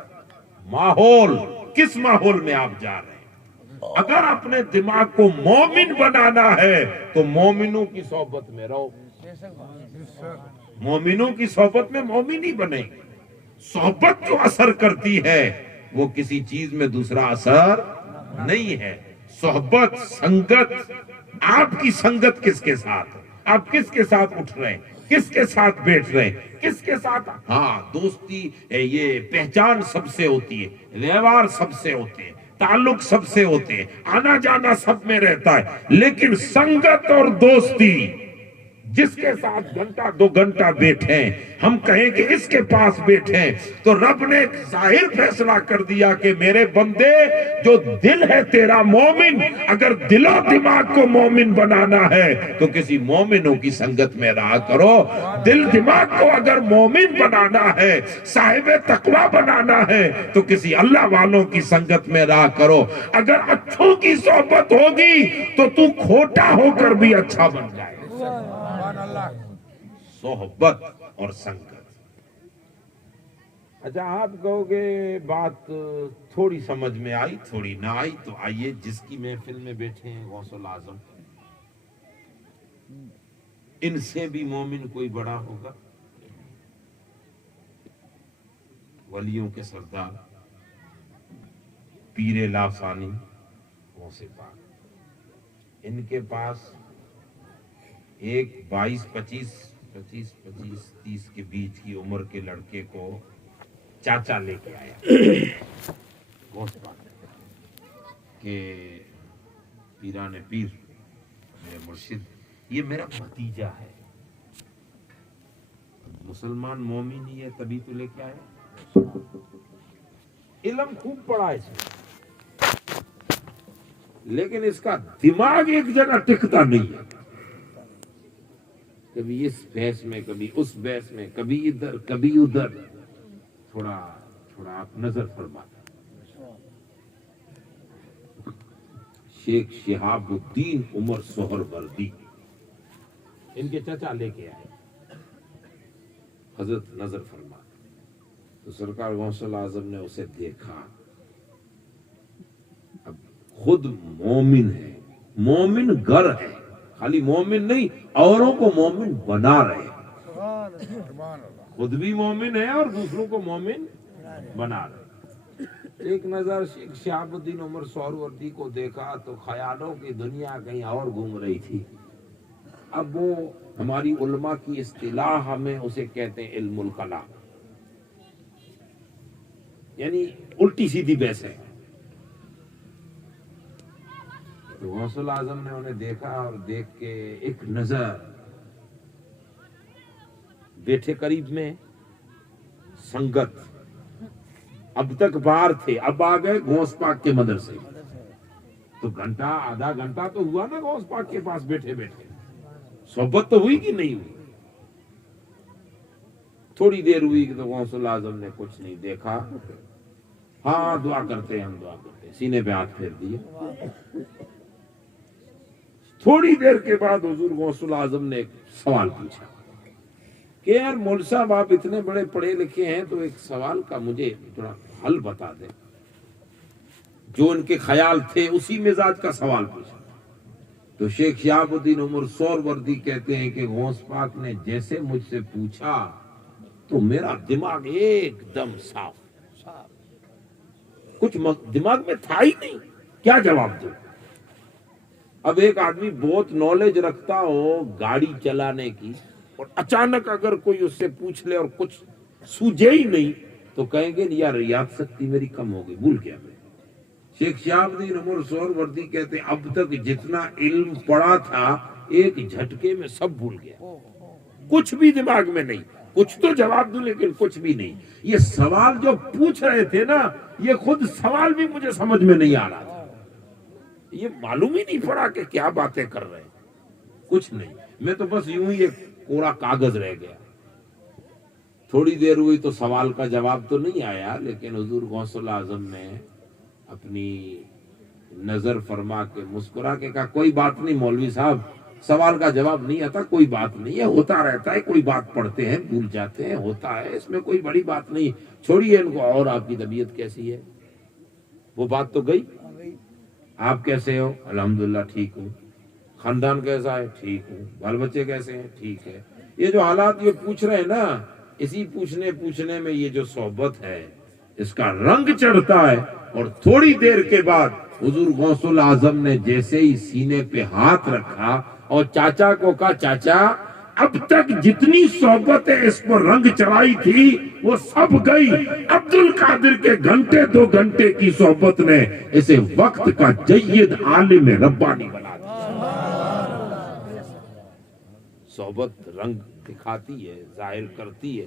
ماحول، کس ماحول میں آپ جا رہے ہیں؟ اگر اپنے دماغ کو مومن بنانا ہے تو مومنوں کی صحبت میں رہو۔ مومنوں کی صحبت میں مومن ہی بنے گی۔ صحبت جو اثر کرتی ہے وہ کسی چیز میں دوسرا اثر نہیں ہے. صحبت، سنگت. آپ کی سنگت کس کے ساتھ؟ آپ کس کے ساتھ اٹھ رہے ہیں؟ کس کے ساتھ بیٹھ رہے ہیں؟ کس کے ساتھ؟ ہاں، دوستی یہ پہچان سب سے ہوتی ہے، ویوہار سب سے ہوتے ہیں، تعلق سب سے ہوتے ہیں، آنا جانا سب میں رہتا ہے. لیکن سنگت اور دوستی، جس کے ساتھ گھنٹہ 2 گھنٹہ بیٹھے، ہم کہیں کہ اس کے پاس بیٹھے، تو رب نے ایک ظاہر فیصلہ کر دیا کہ میرے بندے، جو دل ہے تیرا مومن، اگر دل و دماغ کو مومن بنانا ہے تو کسی مومنوں کی سنگت میں رہا کرو. دل دماغ کو اگر مومن بنانا ہے، صاحب تقوی بنانا ہے، تو کسی اللہ والوں کی سنگت میں رہا کرو. اگر اچھوں کی صحبت ہوگی تو تو کھوٹا ہو کر بھی اچھا بن جائے. صحبت اور سنگت. اچھا، آپ کہو گے بات تھوڑی سمجھ میں آئی، تھوڑی نہ آئی، تو آئیے جس کی محفل میں بیٹھے ہیں غوث الاعظم، ان سے بھی مومن کوئی بڑا ہوگا؟ ولیوں کے سردار پیر لافانی غوث پاک، ان کے پاس ایک 22-25 30 کے بیچ کی عمر کے لڑکے کو چاچا لے کے آیا غوث پاک کہ پیران پیر، میرے مرشد، یہ میرا بھتیجا ہے. مسلمان مومن ہی ہے تبھی تو لے کے آیا. علم خوب پڑھا ہے اس میں، لیکن اس کا دماغ ایک جگہ ٹکتا نہیں ہے. کبھی اس بحث میں، کبھی اس بحث میں، کبھی ادھر کبھی ادھر. تھوڑا آپ نظر فرمائیں. شیخ شہاب الدین عمر سہروردی ان کے چچا لے کے آئے. حضرت نظر فرما تو سرکار غوث الاعظم نے اسے دیکھا. اب خود مومن ہے، مومن گر ہے، خالی مومن نہیں، اوروں کو مومن بنا رہے. خود بھی مومن ہے اور دوسروں کو مومن بنا رہے. ایک نظر شیخ شہاب الدین عمر سہروردی کو دیکھا تو خیالوں کی دنیا کہیں اور گھوم رہی تھی. اب وہ ہماری علماء کی اصطلاح ہمیں اسے کہتے ہیں علم الکلام، یعنی الٹی سیدھی بحث ہے. تو غوث الاعظم نے انہیں دیکھا اور دیکھ کے ایک نظر، بیٹھے قریب میں، سنگت. اب تک باہر تھے، اب آ گئے غوث پاک کے مدرسے. تو گھنٹہ آدھا گھنٹہ تو ہوا نا غوث پاک کے پاس بیٹھے بیٹھے. صحبت تو ہوئی کہ نہیں ہوئی؟ تھوڑی دیر ہوئی کہ تو غوث الاعظم نے کچھ نہیں دیکھا. ہاں دعا کرتے ہیں، ہم دعا کرتے ہیں، سینے پہ ہاتھ پھیر دیے. تھوڑی دیر کے بعد حضور غوث الاعظم نے ایک سوال پوچھا کہ یار مول صاحب، آپ اتنے بڑے پڑھے لکھے ہیں تو ایک سوال کا مجھے تھوڑا حل بتا دیں. جو ان کے خیال تھے اسی مزاج کا سوال پوچھا. تو شیخ شہاب الدین عمر سہروردی کہتے ہیں کہ غوث پاک نے جیسے مجھ سے پوچھا تو میرا دماغ ایک دم صاف، کچھ دماغ میں تھا ہی نہیں، کیا جواب دوں. اب ایک آدمی بہت نالج رکھتا ہو گاڑی چلانے کی، اور اچانک اگر کوئی اس سے پوچھ لے اور کچھ سوجھے ہی نہیں تو کہیں گے یار یاد شکتی میری کم ہو گئی، بھول گیا میں. شیخ شہاب الدین عمر سہروردی کہتے ہیں اب تک جتنا علم پڑا تھا ایک جھٹکے میں سب بھول گیا، کچھ بھی دماغ میں نہیں. کچھ تو جواب دوں لیکن کچھ بھی نہیں. یہ سوال جو پوچھ رہے تھے نا، یہ خود سوال بھی مجھے سمجھ میں نہیں آ رہا تھا. یہ معلوم ہی نہیں پڑا کہ کیا باتیں کر رہے ہیں، کچھ نہیں. میں تو بس یوں ہی ایک کوڑا کاغذ رہ گیا. تھوڑی دیر ہوئی تو سوال کا جواب تو نہیں آیا، لیکن حضور غوث الاعظم نے اپنی نظر فرما کے مسکرا کے کہا کوئی بات نہیں مولوی صاحب، سوال کا جواب نہیں آتا، کوئی بات نہیں ہے، ہوتا رہتا ہے، کوئی بات پڑھتے ہیں بھول جاتے ہیں، ہوتا ہے، اس میں کوئی بڑی بات نہیں، چھوڑیے ان کو. اور آپ کی طبیعت کیسی ہے؟ وہ بات تو گئی. آپ کیسے ہو؟ الحمدللہ ٹھیک ہوں. خاندان کیسا ہے؟ ٹھیک ہوں. بال بچے کیسے ہیں؟ ٹھیک ہے. یہ جو حالات یہ پوچھ رہے ہیں نا، اسی پوچھنے میں یہ جو صحبت ہے اس کا رنگ چڑھتا ہے، اور تھوڑی دیر کے بعد حضور غوث الاعظم نے جیسے ہی سینے پہ ہاتھ رکھا اور چاچا کو کہا چاچا اب تک جتنی صحبتیں اس پر رنگ چڑھائی تھی وہ سب گئی، عبد القادر کے گھنٹے 2 گھنٹے کی صحبت نے اسے وقت کا جید عالم ربانی بنا دیا۔ صحبت رنگ دکھاتی ہے، ظاہر کرتی ہے۔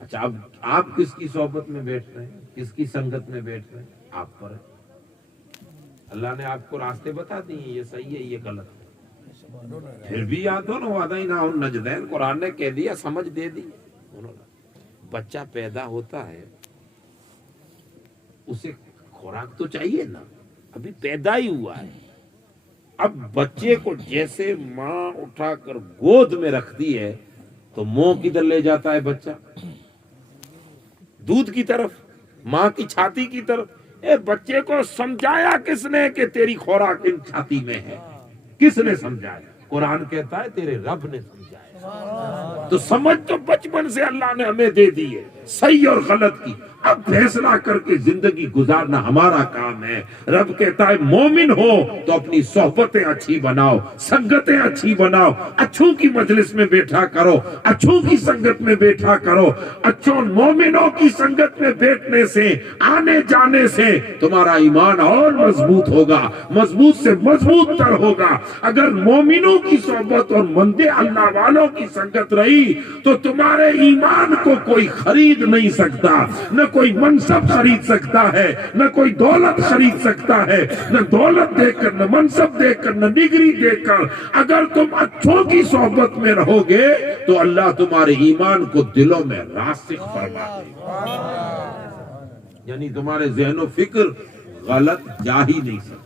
اچھا اب آپ کس کی صحبت میں بیٹھ رہے ہیں، کس کی سنگت میں بیٹھ رہے ہیں، آپ پر ہے۔ اللہ نے آپ کو راستے بتا دیے، یہ صحیح ہے یہ غلط ہے، پھر بھی یاد ہو نا وعدیناہم نجدین، قرآن نے کہہ دیا، سمجھ دے دی۔ بچہ پیدا ہوتا ہے اسے خوراک تو چاہیے نا، ابھی پیدا ہی ہوا ہے۔ اب بچے کو جیسے ماں اٹھا کر گود میں رکھتی ہے تو منہ کدھر لے جاتا ہے بچہ؟ دودھ کی طرف، ماں کی چھاتی کی طرف۔ اے بچے کو سمجھایا کس نے کہ تیری خوراک ان چھاتی میں ہے؟ کس نے سمجھایا؟ قرآن کہتا ہے تیرے رب نے سمجھایا۔ تو سمجھ تو بچپن سے اللہ نے ہمیں دے دی ہے، صحیح اور غلط کی۔ اب فیصلہ کر کے زندگی گزارنا ہمارا کام ہے۔ رب کہتا ہے مومن ہو تو اپنی صحبتیں اچھی بناؤ، سنگتیں اچھی بناؤ، اچھوں کی مجلس میں بیٹھا کرو، اچھوں کی سنگت میں بیٹھا کرو۔ اچھوں مومنوں کی سنگت میں بیٹھنے سے، آنے جانے سے تمہارا ایمان اور مضبوط ہوگا، مضبوط سے مضبوط تر ہوگا۔ اگر مومنوں کی صحبت اور مندے اللہ والوں کی سنگت رہی تو تمہارے ایمان کو کوئی خرید نہیں سکتا، نہ کوئی منصب خرید سکتا ہے، نہ کوئی دولت خرید سکتا ہے، نہ دولت دے کر، نہ منصب دے کر، نہ ڈگری دے کر۔ اگر تم اچھوں کی صحبت میں رہو گے تو اللہ تمہارے ایمان کو دلوں میں راسخ فرما دے گا، یعنی تمہارے ذہن و فکر غلط جا ہی نہیں سکتا۔